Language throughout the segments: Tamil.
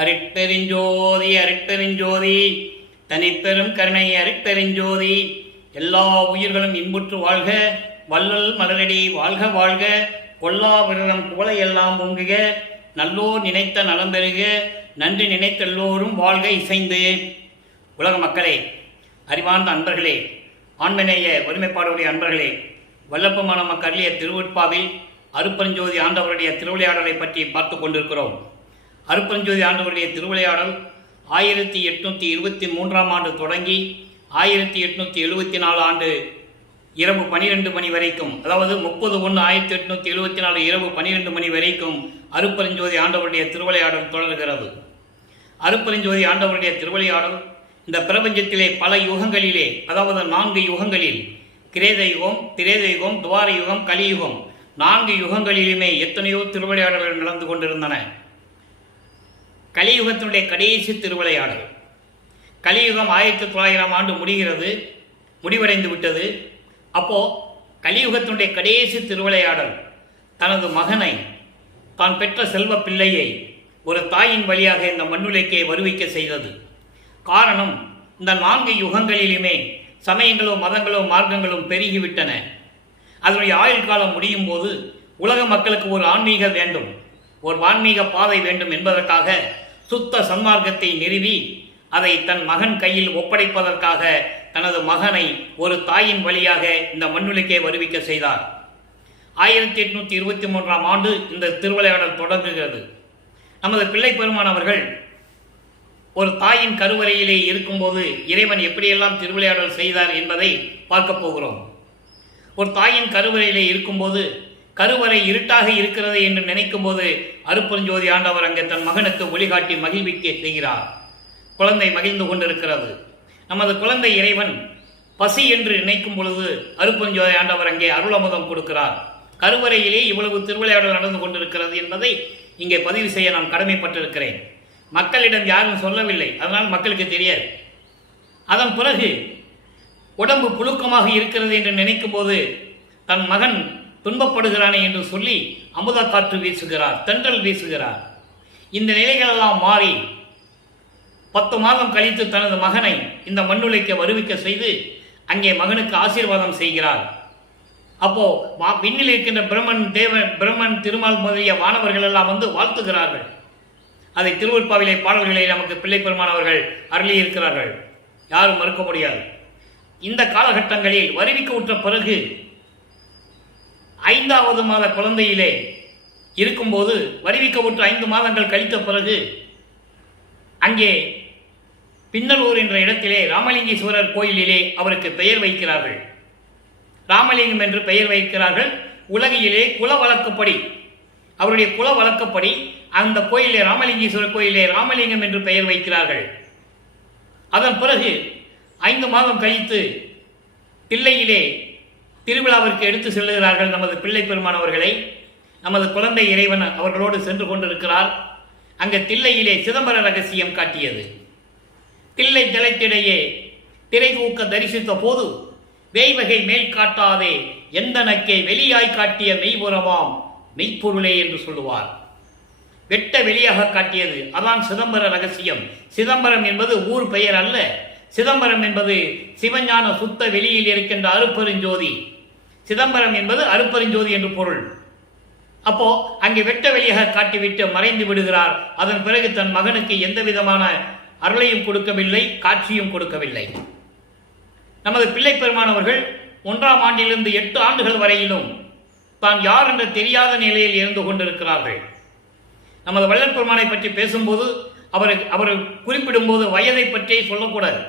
அருட்பெருஞ்சோதி அருட்பெருஞ்சோதி தனிப்பெரும் கருணை அருட்பெருஞ்சோதி. எல்லா உயிர்களும் இன்புற்று வாழ்க, வள்ளல் மலரடி வாழ்க வாழ்க, கொல்லா விரதம் குவளை எல்லாம் ஓங்குக, நல்லோர் நினைத்த நலம் பெறுக, நன்றி நினைத்தெல்லோரும் வாழ்க இசைந்து. உலக மக்களே, அறிவார்ந்த அன்பர்களே, ஆண்மநேய ஒருமைப்பாடுடைய அன்பர்களே, வல்லப்பமான மக்களிய திருவுட்பாவில் அருட்பெருஞ்சோதி ஆண்டவருடைய திருவிளையாடலை பற்றி பார்த்து கொண்டிருக்கிறோம். அருட்பெருஞ்சோதி ஆண்டவருடைய திருவிளையாடல் 1823 ஆண்டு தொடங்கி 1874 ஆண்டு இரவு 12 மணி வரைக்கும், அதாவது 30/1/1874 இரவு 12 மணி வரைக்கும் அருட்பெருஞ்சோதி ஆண்டவருடைய திருவிளையாடல் தொடர்கிறது. அருட்பெருஞ்சோதி ஆண்டவருடைய திருவிளையாடல் இந்த பிரபஞ்சத்திலே பல யுகங்களிலே, அதாவது 4 யுகங்களில், கிரேத யுகம், திரேத யுகம், துவார யுகம், கலியுகம், 4 யுகங்களிலுமே எத்தனையோ திருவிளையாடல்கள் நடந்து கொண்டிருந்தன. கலியுகத்தினுடைய கடைசி திருவிளையாடல், கலியுகம் 1900 ஆண்டு முடிவடைந்து விட்டது. அப்போ கலியுகத்தினுடைய கடைசி திருவிளையாடல் தனது மகனை, தான் பெற்ற செல்வ பிள்ளையை ஒரு தாயின் வழியாக இந்த மண்ணுலகே வருவிக்க செய்தது. காரணம், இந்த 4 யுகங்களிலுமே சமயங்களோ மதங்களோ மார்க்கங்களும் பெருகிவிட்டன. அதனுடைய ஆயுள் காலம் முடியும் போது உலக மக்களுக்கு ஒரு ஆன்மீக வேண்டும், ஒரு ஆன்மீக பாதை வேண்டும் என்பதற்காக சுத்த சன்மார்க்கத்தை நிறுவி அதை தன் மகன் கையில் ஒப்படைப்பதற்காக தனது மகனை ஒரு தாயின் வழியாக இந்த மண்ணுலகே வருவிக்க செய்தார். 1823 ஆண்டு இந்த திருவிளையாடல் தொடங்குகிறது. நமது பிள்ளை பெருமானவர்கள் ஒரு தாயின் கருவறையிலே இருக்கும்போது இறைவன் எப்படியெல்லாம் திருவிளையாடல் செய்தார் என்பதை பார்க்க போகிறோம். ஒரு தாயின் கருவறையிலே இருக்கும்போது கருவறை இருட்டாக இருக்கிறது என்று நினைக்கும் போது அருட்பெருஞ்சோதி ஆண்டவர் அங்கே தன் மகனுக்கு ஒளிகாட்டி மகிழ்விக்க செய்கிறார். குழந்தை மகிழ்ந்து கொண்டிருக்கிறது. நமது குழந்தை இறைவன் பசி என்று நினைக்கும் பொழுது அருட்பெருஞ்சோதி ஆண்டவர் அங்கே அருளமுதம் கொடுக்கிறார். கருவறையிலே இவ்வளவு திருவிளையாடல் நடந்து கொண்டிருக்கிறது என்பதை இங்கே பதிவு செய்ய நான் கடமைப்பட்டிருக்கிறேன். மக்களிடம் யாரும் சொல்லவில்லை, அதனால் மக்களுக்கு தெரியாது. அதன் பிறகு உடம்பு புழுக்கமாக இருக்கிறது என்று நினைக்கும் போது தன் மகன் துன்பப்படுகிறானே என்று சொல்லி அமுத காற்று வீசுகிறார், தென்றல் வீசுகிறார். இந்த நிலைகளெல்லாம் மாறி 10 மாதம் கழித்து தனது மகனை இந்த மண்ணுலகை வருவிக்க செய்து அங்கே மகனுக்கு ஆசீர்வாதம் செய்கிறார். அப்போ விண்ணில் இருக்கின்ற பிரம்மன் திருமால் முதலிய வானவர்கள் எல்லாம் வந்து வாழ்த்துகிறார்கள். அதை திருவருட்பாவிலே பாடல்களை நமக்கு பிள்ளை பெருமானவர்கள் அருளி இருக்கிறார்கள், யாரும் மறுக்க முடியாது. இந்த காலகட்டங்களில் வருவிக்க உற்ற பிறகு 5வது மாத குழந்தையிலே இருக்கும்போது, வருவிக்க உற்ற 5 மாதங்கள் கழித்த பிறகு அங்கே பின்னலூர் என்ற இடத்திலே ராமலிங்கேஸ்வரர் கோயிலிலே அவருக்கு பெயர் வைக்கிறார்கள். ராமலிங்கம் என்று பெயர் வைக்கிறார்கள். உலகிலே குல வழக்கப்படி, அவருடைய குல வழக்கப்படி அந்த கோயிலே, ராமலிங்கேஸ்வரர் கோயிலே ராமலிங்கம் என்று பெயர் வைக்கிறார்கள். அதன் பிறகு 5 மாதம் கழித்து தில்லையிலே திருவிழாவிற்கு எடுத்து செல்லுகிறார்கள் நமது பிள்ளை பெருமானவர்களை. நமது குழந்தை இறைவன் அவர்களோடு சென்று கொண்டிருக்கிறார். அங்கே தில்லையிலே சிதம்பர ரகசியம் காட்டியது. தில்லை திளைத்திடையே திரை தூக்க தரிசித்த போது வேய்வகை மேல் காட்டாதே எந்தனக்கே வெளியாய் காட்டிய மெய்புறமாம் மெய்ப்பொருளே என்று சொல்லுவார். வெட்ட வெளியாக காட்டியது, அதான் சிதம்பர ரகசியம். சிதம்பரம் என்பது ஊர் பெயர் அல்ல. சிதம்பரம் என்பது சிவஞான சுத்த வெளியில் இருக்கின்ற அருட்பெருஞ்சோதி. சிதம்பரம் என்பது அருட்பெருஞ்சோதி என்று பொருள். அப்போ அங்கே வெட்ட வெளியாக காட்டிவிட்டு மறைந்து விடுகிறார். அதன் பிறகு தன் மகனுக்கு எந்த விதமான அருளையும் கொடுக்கவில்லை, காட்சியும் கொடுக்கவில்லை. நமது பிள்ளை பெருமானவர்கள் 1ஆம் ஆண்டிலிருந்து 8 ஆண்டுகள் வரையிலும் தான் யார் என்று தெரியாத நிலையில் இருந்து கொண்டிருக்கிறார்கள். நமது வள்ளல் பெருமானை பற்றி பேசும்போது அவர் குறிப்பிடும் போது வயதை பற்றியே சொல்லக்கூடாது.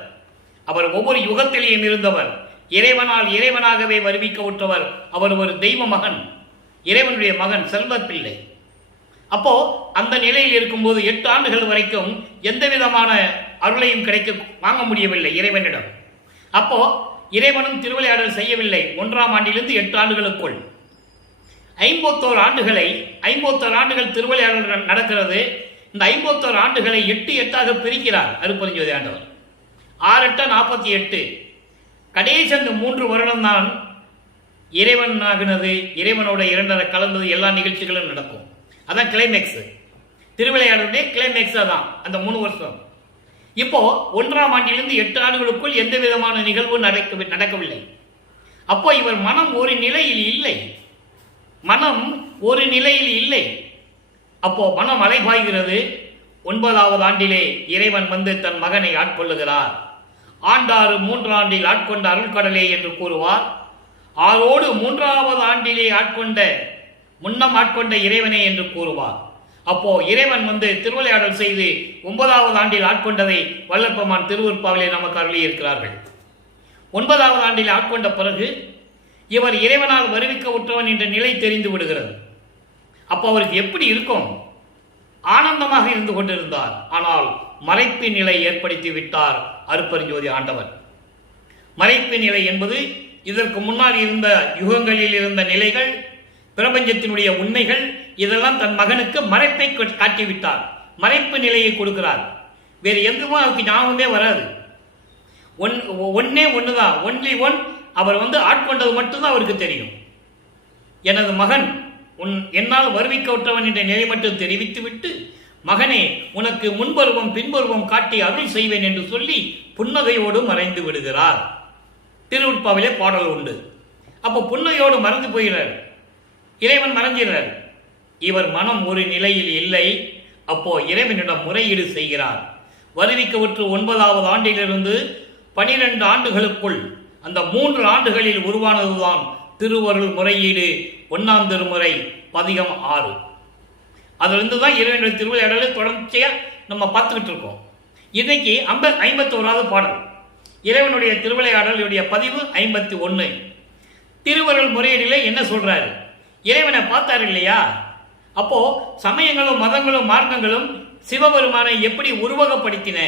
அவர் ஒவ்வொரு யுகத்திலேயும் இருந்தவர், இறைவனால் இறைவனாகவே வருவிக்க உற்றவர். அவர் ஒரு தெய்வ மகன், இறைவனுடைய மகன், செல்வ பிள்ளை. அப்போ அந்த நிலையில் இருக்கும்போது 8 ஆண்டுகள் வரைக்கும் எந்த விதமான அருளையும் வாங்க முடியவில்லை இறைவனிடம். அப்போ இறைவனும் திருவிளையாடல் செய்யவில்லை. 1ஆம் ஆண்டிலிருந்து 8 ஆண்டுகளுக்குள் 51 ஆண்டுகள் திருவிளையாடல் நடக்கிறது. இந்த 51 ஆண்டுகளை 8 பிரிக்கிறார் அருட்பெருஞ்சோதி ஆண்டவர். 6 8 48. கடைசி அந்த 3 வருடம் தான் இறைவன் ஆகினது, இறைவனோட 2 கலந்தது, எல்லா நிகழ்ச்சிகளும் நடக்கும். அதான் கிளைமேக்ஸ். திருவிளையாடலுடைய கிளைமேக்ஸா தான் அந்த 3 வருஷம். இப்போ 1ஆம் ஆண்டிலிருந்து 8 ஆண்டுகளுக்குள் எந்த விதமான நிகழ்வு நடக்கவில்லை. அப்போ இவர் மனம் ஒரு நிலையில் இல்லை. மனம் ஒரு நிலையில் இல்லை. அப்போ மனம் அலைபாய்கிறது. 9வது ஆண்டிலே இறைவன் வந்து தன் மகனை ஆட்கொள்ளுகிறார். ஆண்டாறு 3 ஆண்டில் ஆட்கொண்ட அருள்கடலே என்று கூறுவார். ஆரோடு 3வது ஆண்டிலே முன்னம் ஆட்கொண்ட இறைவனே என்று கூறுவார். அப்போ இறைவன் வந்து திருவிளையாடல் செய்து 9வது ஆண்டில் ஆட்கொண்டதை வல்லற்பெருமான் திருவருட்பாவிலே நமக்கு அருளி இருக்கிறார்கள். 9வது ஆண்டில் ஆட்கொண்ட பிறகு இவர் இறைவனால் வருவிக்க உற்றவன் என்ற நிலை தெரிந்து விடுகிறது. அப்போ அவருக்கு எப்படி இருக்கும்? ஆனந்தமாக இருந்து கொண்டிருந்தார். ஆனால் மறைப்பு நிலை ஏற்படுத்தி விட்டார் அருட்பெருஞ்சோதி ஆண்டவர். மறைப்பு நிலை என்பது இதற்கு முன்னால் இருந்த யுகங்களில் இருந்த நிலைகள், பிரபஞ்சத்தினுடைய உண்மைகள், இதெல்லாம் தன் மகனுக்கு மறைப்பை காட்டிவிட்டார். மறைப்பு நிலையை கொடுக்கிறார். வேறு எதுவும் அவருக்கு ஞாபகமே வராது. ஒன்னே ஒண்ணுதான், ஒன்லி ஒன். அவர் வந்து ஆட்கொண்டது மட்டும்தான் அவருக்கு தெரியும். எனது மகன் என்னால் வருவிக்க விட்டவன் என்ற நிலை மட்டும் தெரிவித்துவிட்டு, மகனே உனக்கு முன்பருவம் பின்பருவம் காட்டி அருள் செய்வேன் என்று சொல்லி புன்னகையோடு மறைந்து விடுகிறார். திருவுட்பாவிலே பாடல் உண்டு. அப்போ புன்னகையோடு மறந்து போகிறார். இறைவன் மறைஞ்சிறார். இவர் மனம் ஒரு நிலையில் இல்லை. அப்போ இறைவனிடம் முறையீடு செய்கிறார். வருவிக்கவுற்று 9வது ஆண்டிலிருந்து 12 ஆண்டுகளுக்குள் அந்த 3 ஆண்டுகளில் உருவானதுதான் திருவருள் முறையீடு 1ஆம் திருமுறை பதிகம் 6. அதிலிருந்து தான் இறைவனுடைய திருவிளையாடலை தொடர்ச்சியா நம்ம பார்த்துக்கிட்டு இருக்கோம். இன்னைக்கு 51வது பாடல். இறைவனுடைய திருவிளையாடலுடைய பதிவு 51. திருவருள் முறையீடிலே என்ன சொல்றாரு? இறைவனை பார்த்தார் இல்லையா? அப்போ சமயங்களும் மதங்களும் மார்க்கங்களும் சிவபெருமானை எப்படி உருவகப்படுத்தின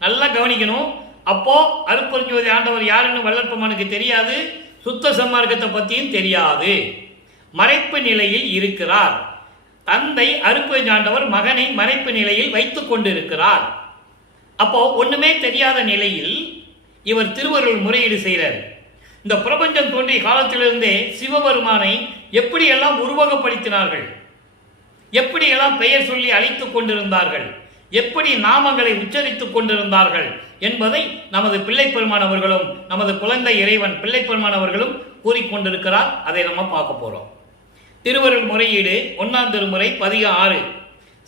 நல்லா கவனிக்கணும். அப்போ அருட்பெருஞ்சோதி ஆண்டவர் யாருன்னு வல்லற்பெருமானுக்கு தெரியாது. சுத்த சன்மார்க்கத்தை பற்றியும் தெரியாது. மறைப்பு நிலையில் இருக்கிறார். தந்தை அருட்பெருஞ்சாண்டவர் மகனை மறைப்பு நிலையில் வைத்துக் கொண்டிருக்கிறார். அப்போ ஒண்ணுமே தெரியாத நிலையில் இவர் திருவருள் முறையீடு செய்கிறார். இந்த பிரபஞ்சம் தோன்றிய காலத்திலிருந்தே சிவபெருமானை எப்படியெல்லாம் உருவகப்படுத்தினார்கள், எப்படியெல்லாம் பெயர் சொல்லி அழைத்துக் கொண்டிருந்தார்கள், எப்படி நாமங்களை உச்சரித்துக் கொண்டிருந்தார்கள் என்பதை நமது பிள்ளைப்பெருமான் அவர்களும் நமது குழந்தை இறைவன் பிள்ளைப்பெருமான் அவர்களும் கூறிக்கொண்டிருக்கிறார். அதை நம்ம பார்க்க போறோம். திருவருள் முறையீடு 1ஆம் திருமுறை பதிகம் 6.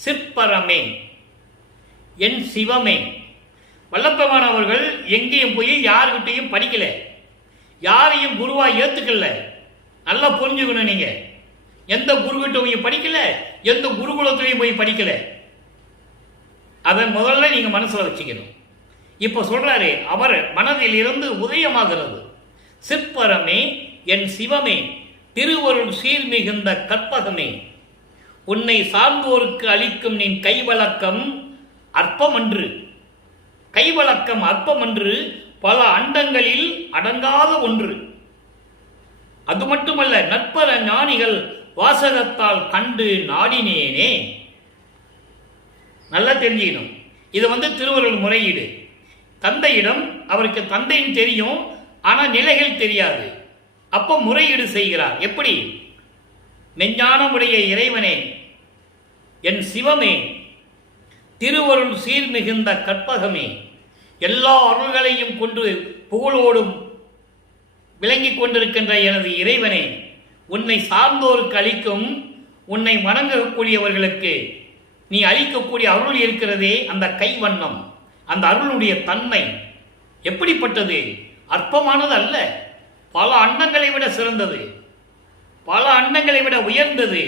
சிற்பரமே என் சிவமே. வல்லப்பெருமான் அவர்கள் எங்கேயும் போய் யாருக்கிட்டையும் படிக்கல, யாரையும் குருவா ஏத்துக்கல. நல்லா புரிஞ்சுக்கணும். நீங்க எந்த குருகிட்ட போய் படிக்கல, எந்த குருகுலத்திலையும் போய் படிக்கல. அதை முதல்ல நீங்க மனசுல வச்சுக்கணும். இப்ப சொல்றாரு, அவர் மனதில் இருந்து உதயமாகிறது. சிற்பரமே என் சிவமே, திருவருள் சீர் மிகுந்த கற்பகமே, உன்னை சார்ந்தோருக்கு அளிக்கும் நின் கைவழக்கம் அற்பமன்று. கைவழக்கம் அற்பமன்று, பல அண்டங்களில் அடங்காத ஒன்று. அது மட்டுமல்ல, நற்பல ஞானிகள் வாசகத்தால் கண்டு நாடினேனே. நல்லா தெரிஞ்சுக்கணும். இது வந்து திருவருள் முறையீடு. தந்தையிடம் அவருக்கு தந்தையும் தெரியும், ஆனால் நிலைகள் தெரியாது. அப்போ முறையீடு செய்கிறார். எப்படி? மெஞ்ஞானமுடைய இறைவனே, என் சிவமே, திருவருள் சீர் மிகுந்த கற்பகமே, எல்லா அருள்களையும் கொண்டு புகழோடும் விளங்கிக் கொண்டிருக்கின்ற எனது இறைவனே, உன்னை சார்ந்தோருக்கு அளிக்கும், உன்னை வணங்கக்கூடியவர்களுக்கு நீ அளிக்கக்கூடிய அருள் இருக்கிறதே, அந்த கைவண்ணம், அந்த அருளுடைய தன்மை எப்படிப்பட்டது? அற்பமானது அல்ல, பல அண்டங்களை விட சிறந்தது, பல அண்டங்களை விட உயர்ந்தது.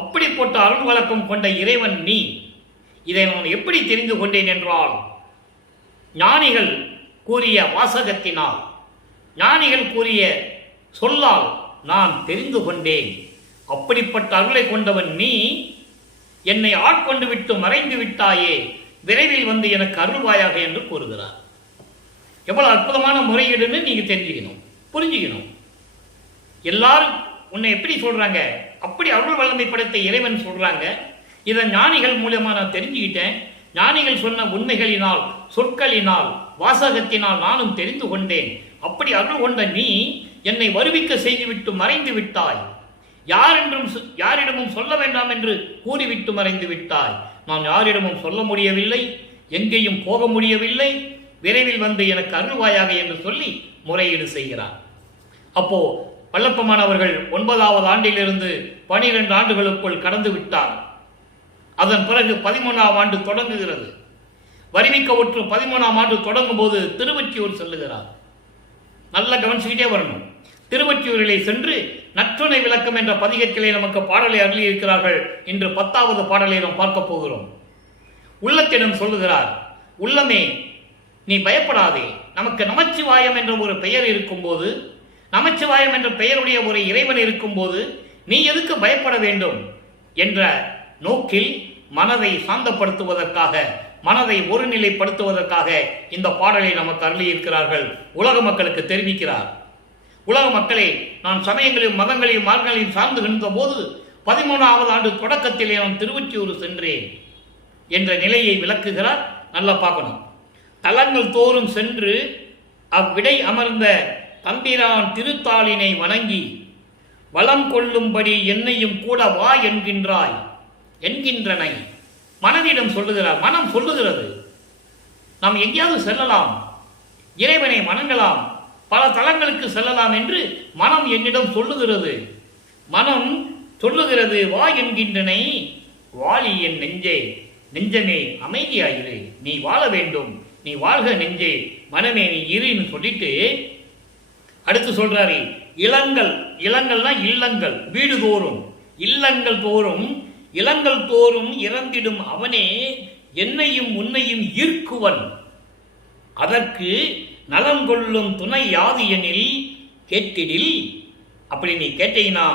அப்படிப்பட்ட அருள் வழக்கம் கொண்ட இறைவன் நீ. இதை நான் எப்படி தெரிந்து கொண்டேன் என்றால், ஞானிகள் கூறிய வாசகத்தினால், ஞானிகள் கூறிய சொல்லால் நான் தெரிந்து கொண்டேன். அப்படிப்பட்ட அருளை கொண்டவன் நீ. என்னை ஆட்கொண்டு விட்டு மறைந்து விட்டாயே, விரைவில் வந்து எனக்கு அருள்வாயாக என்று கூறுகிறார். எவ்வளவு அற்புதமான முறையீடுன்னு நீங்க தெரிஞ்சுக்கணும், புரிஞ்சுக்கணும். எல்லாரும் உன்னை எப்படி சொல்றாங்க, அப்படி அருள் வல்லமை படைத்த இறைவன் சொல்றாங்க. இதை ஞானிகள் மூலமா நான் தெரிஞ்சுக்கிட்டேன். ஞானிகள் சொன்ன உண்மைகளினால், சொற்களினால், வாசகத்தினால் நானும் தெரிந்து கொண்டேன். அப்படி அருள் கொண்ட நீ என்னை வருவிக்க செய்துவிட்டு மறைந்து விட்டாய். யாரிடமும் சொல்ல வேண்டாம் என்று கூறிவிட்டு மறைந்து விட்டாய். நான் யாரிடமும் சொல்ல முடியவில்லை, எங்கேயும் போக முடியவில்லை, விரைவில் வந்து எனக்கு அருள்வாயாக என்று சொல்லி முறையீடு செய்கிறார். அப்போ வல்லப்பெருமான் அவர்கள் 9வது ஆண்டிலிருந்து 12 ஆண்டுகளுக்குள் கடந்து விட்டார். அதன் பிறகு 13ஆம் ஆண்டு தொடங்குகிறது. வரிமிக்க ஒற்று 13ஆம் ஆண்டு தொடங்கும் போது திருவொற்றியூர் செல்லுகிறார். நல்ல கவனிச்சுக்கிட்டே வரணும். திருவொற்றியூரிலே சென்று நற்றுணை விளக்கம் என்ற பதிகத்திலே நமக்கு பாடலை அருளி இருக்கிறார்கள். இன்று 10வது பாடலை நாம் பார்க்க போகிறோம். உள்ளத்திடம் சொல்லுகிறார், உள்ளமே நீ பயப்படாதே, நமக்கு நமச்சிவாயம் என்ற ஒரு பெயர் இருக்கும்போது, நமச்சிவாயம் என்ற பெயருடைய ஒரு இறைவன் இருக்கும்போது நீ எதுக்கு பயப்பட வேண்டும் என்ற நோக்கில் மனதை சாந்தப்படுத்துவதற்காக, மனதை ஒருநிலைப்படுத்துவதற்காக இந்த பாடலை நமக்கு அருளியிருக்கிறார்கள். உலக மக்களுக்கு தெரிவிக்கிறார். உலக மக்களே, நான் சமயங்களையும் மதங்களையும் மார்க்கங்களையும் சார்ந்து இருந்த போது 13வது ஆண்டு தொடக்கத்திலே நான் திருவொற்றியூர் சென்றேன் என்ற நிலையை விளக்குகிறார். நல்லா பார்க்கணும். தலங்கள் தோறும் சென்று அவ்விடை அமர்ந்த தம்பிரான் திருத்தாளினை வணங்கி வளம் கொள்ளும்படி என்னையும் கூட வா என்கின்றாய் என்கின்றனை மனதிடம் சொல்லுகிறார். மனம் சொல்லுகிறது, நாம் எங்கேயாவது செல்லலாம், இறைவனை வணங்கலாம், பல தலங்களுக்கு செல்லலாம் என்று மனம் என்னிடம் சொல்லுகிறது. மனம் சொல்லுகிறது, வா என்கின்றனை, வாழி என் நெஞ்சே, நெஞ்சமே அமைதியாயிரு, நீ வாழ வேண்டும், நீ வாழ்க நெஞ்சே, மனமே நீ இருன்னு சொல்லிட்டு அடுத்து சொல்றாரு, இளங்கள், இளங்கள்னா இல்லங்கள், வீடு தோறும், இல்லங்கள் தோறும், இளங்கள் தோறும் இறந்திடும் அவனே என்னையும் உன்னையும் ஈர்க்குவன், அதற்கு நலம் கொள்ளும் துணை யாது எனில் கேட்டிடில். அப்படி நீ கேட்டீங்கன்னா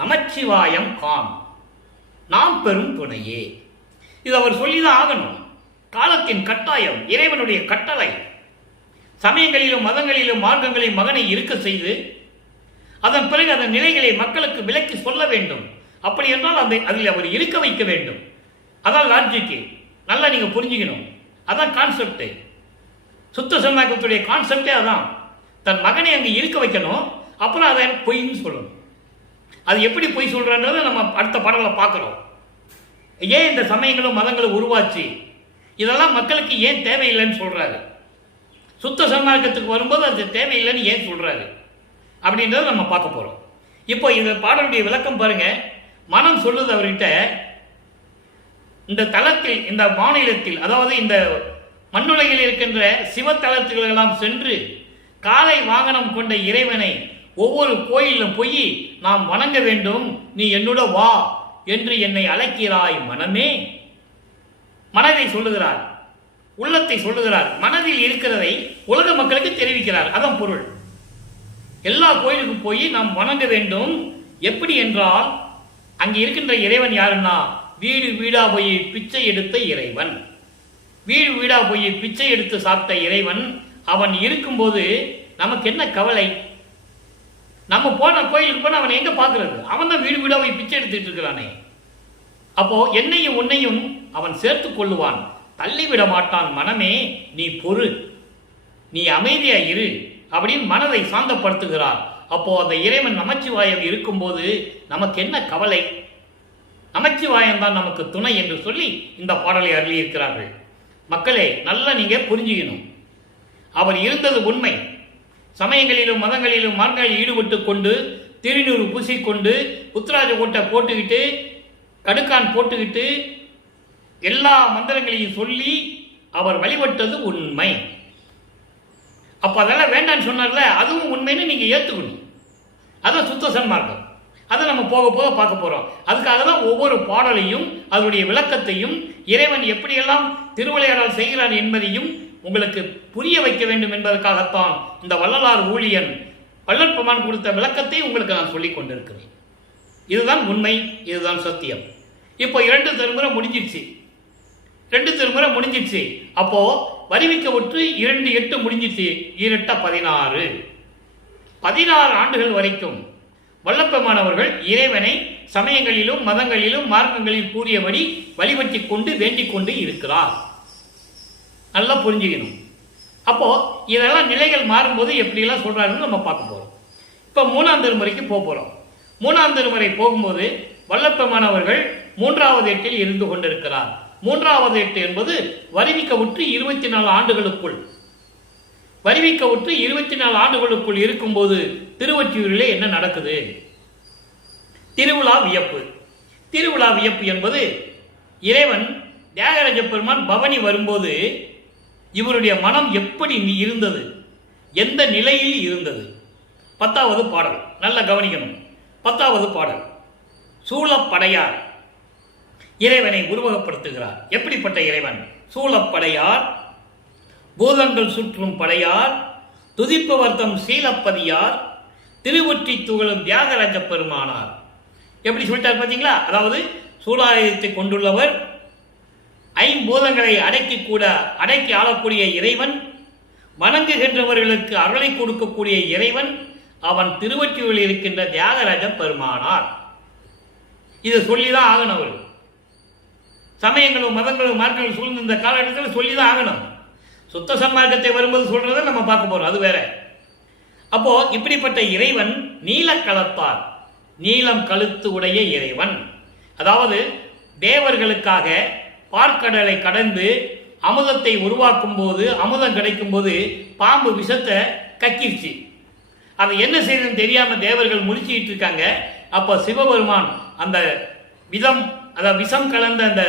நமச்சிவாயம் கான், நாம் பெரும் துணையே. இது அவர் சொல்லிதான் ஆகணும். காலத்தின் கட்டாயம், இறைவனுடைய கட்டளை. சமயங்களிலும் மதங்களிலும் மார்க்கங்களிலும் மகனை இருக்க செய்து அதன் பிறகு அதன் நிலைகளை மக்களுக்கு விலக்கி சொல்ல வேண்டும். அப்படி என்றால் அதில் அவர் இருக்க வைக்க வேண்டும். அதான் லாஜிக்கு. நல்லா நீங்க புரிஞ்சுக்கணும். அதான் கான்செப்ட். சுத்த சன்மார்க்கத்துடைய கான்செப்டே அதான். தன் மகனை அங்கே இருக்க வைக்கணும், அப்புறம் அதை பொய்ன்னு சொல்லணும். அது எப்படி பொய் சொல்றன்றதை நம்ம அடுத்த பாடலை பார்க்கிறோம். ஏன் இந்த சமயங்களும் மதங்களும் உருவாச்சு, இதெல்லாம் மக்களுக்கு ஏன் தேவையில்லைன்னு சொல்றாரு. சுத்த சன்மார்க்கத்துக்கு வரும்போது அது தேவையில்லைன்னு ஏன் சொல்றாரு அப்படின்றத நம்ம பார்க்க போறோம். இப்போ இந்த பாடலுடைய விளக்கம் பாருங்க. மனம் சொல்லுது அவர்கிட்ட, இந்த தலத்தில், இந்த மாநிலத்தில், அதாவது இந்த மண்ணுலகில் இருக்கின்ற சிவத்தலத்துகளெல்லாம் சென்று காலை வாகனம் கொண்ட இறைவனை ஒவ்வொரு கோயிலும் போய் நாம் வணங்க வேண்டும், நீ என்னோட வா என்று என்னை அழைக்கிறாய் மனமே. மனதை சொல்லுகிறார், உள்ளத்தை சொல்லுகிறார். மனதில் இருக்கிறதை உலக மக்களுக்கு தெரிவிக்கிறார். அதான் பொருள். எல்லா கோயிலுக்கும் போய் நாம் வணங்க வேண்டும். எப்படி என்றால், அங்கே இருக்கின்ற இறைவன் யாருன்னா, வீடு வீடா போய் பிச்சை எடுத்த இறைவன், வீடு வீடா போய் பிச்சை எடுத்து சாப்பிட்ட இறைவன். அவன் இருக்கும்போது நமக்கு என்ன கவலை? நம்ம போன கோயிலுக்கு போன அவனை எங்க பார்க்கறது? அவன் தான் வீடு வீடா போய் பிச்சை எடுத்துட்டு இருக்கிறானே. அப்போ என்னையும் உன்னையும் அவன் சேர்த்து கொள்ளுவான், தள்ளிவிட மாட்டான். மனமே நீ பொறு, நீ அமைதியா இரு அப்படின்னு மனதை சாந்தப்படுத்துகிறார். அப்போ அந்த இறைவன் நமச்சிவாயம் இருக்கும்போது நமக்கு என்ன கவலை? நமச்சிவாயம் தான் நமக்கு துணை என்று சொல்லி இந்த பாடலை அருளி இருக்கிறார்கள். மக்களே, நல்லா நீங்க புரிஞ்சுக்கணும். அவர் இருந்தது உண்மை. சமயங்களிலும் மதங்களிலும் மார்க்கங்களில் ஈடுபட்டு கொண்டு, திருநூறு பூசிக்கொண்டு, உத்தராஜ கோட்டை போட்டுக்கிட்டு, கடுக்கான் போட்டுக்கிட்டு, எல்லா மந்திரங்களையும் சொல்லி அவர் வழிபட்டது உண்மை. அப்ப அதெல்லாம் வேண்டான்னு சொன்னார்ல, அதுவும் உண்மைன்னு நீங்க ஏத்துக்கணும். அதான் சுத்த சன்மார்க்கம். அதை நம்ம போக போக பார்க்க போறோம். அதுக்காக தான் ஒவ்வொரு பாடலையும் அதனுடைய விளக்கத்தையும், இறைவன் எப்படியெல்லாம் திருவிளையாடல் செய்கிறான் என்பதையும் உங்களுக்கு புரிய வைக்க வேண்டும் என்பதற்காகத்தான் இந்த வள்ளலார் ஊழியன் வள்ளற்பெருமான் கொடுத்த விளக்கத்தை உங்களுக்கு நான் சொல்லிக் கொண்டிருக்கிறேன். இதுதான் உண்மை, இதுதான் சத்தியம். இப்போ 2 திருமுறை முடிஞ்சிருச்சு. 2 திருமுறை முடிஞ்சிருச்சு. அப்போ வரிவிக்க ஒற்று 2 8 முடிஞ்சிருச்சு. 2 16 16 ஆண்டுகள் வரைக்கும் வல்லப்பெருமானவர்கள் இறைவனை சமயங்களிலும் மதங்களிலும் மார்க்கங்களில் கூறியபடி வழிபட்டு கொண்டு வேண்டிக் கொண்டு இருக்கிறார். நல்லா புரிஞ்சுக்கணும். அப்போ இதெல்லாம் நிலைகள் மாறும்போது எப்படியெல்லாம் சொல்றாருன்னு நம்ம பார்க்க போறோம். இப்போ 3ஆம் திருமுறைக்கு போறோம். 3ஆம் திருமுறை போகும்போது வல்லப்பெருமானவர்கள் 3வது எட்டில் இருந்து கொண்டிருக்கிறார். மூன்றாவது எட்டு என்பது வருவிக்கவுற்று 24 ஆண்டுகளுக்குள், வருவிக்கவுற்று 24 ஆண்டுகளுக்குள் இருக்கும்போது திருவொற்றியூரிலே என்ன நடக்குது? திருவிழா வியப்பு. திருவிழா வியப்பு என்பது இறைவன் தியாகராஜ பெருமான் பவனி வரும்போது இவருடைய மனம் எப்படி இருந்தது, எந்த நிலையில் இருந்தது. 10வது பாடல் நல்ல கவனிக்கணும். 10வது பாடல் சூழப்படையார் இறைவனை உருவகப்படுத்துகிறார். எப்படிப்பட்ட இறைவன்? சூழப்படையார், பூதங்கள் சுற்றும் படையார், துதிப்பவர்த்தம் சீலப்பதியார், திருவொற்றி துகளும் தியாகராஜ பெருமானார். எப்படி சொல்லிட்டார் பார்த்தீங்களா? அதாவது சூழாயுதத்தை கொண்டுள்ளவர், ஐம்பூதங்களை அடக்கி ஆளக்கூடிய இறைவன், வணங்குகின்றவர்களுக்கு அருளை கொடுக்கக்கூடிய இறைவன், அவன் திருவொற்றியூரில் இருக்கின்ற தியாகராஜ பெருமானார். இதை சொல்லிதான் ஆகணும். அவர் சமயங்களும் மதங்களும் மார்க்கங்களும் சூழ்ந்த இந்த காலகட்டத்தில் சொல்லிதான் ஆகணும். சுத்த சன்மார்க்கத்தை வரும்போது சொல்றதை நம்ம பார்க்க போறோம், அது வேற. அப்போ இப்படிப்பட்ட இறைவன் நீலக்கலத்தார், நீலம் கழுத்து உடைய இறைவன். அதாவது தேவர்களுக்காக பார்க்கடலை கடந்து அமுதத்தை உருவாக்கும் போது, அமுதம் கிடைக்கும் போது பாம்பு விஷத்தை கக்கிருச்சு. அதை என்ன செய்யணும்னு தெரியாம தேவர்கள் முடிச்சுட்டு இருக்காங்க. அப்ப சிவபெருமான் அந்த விஷம் கலந்த அந்த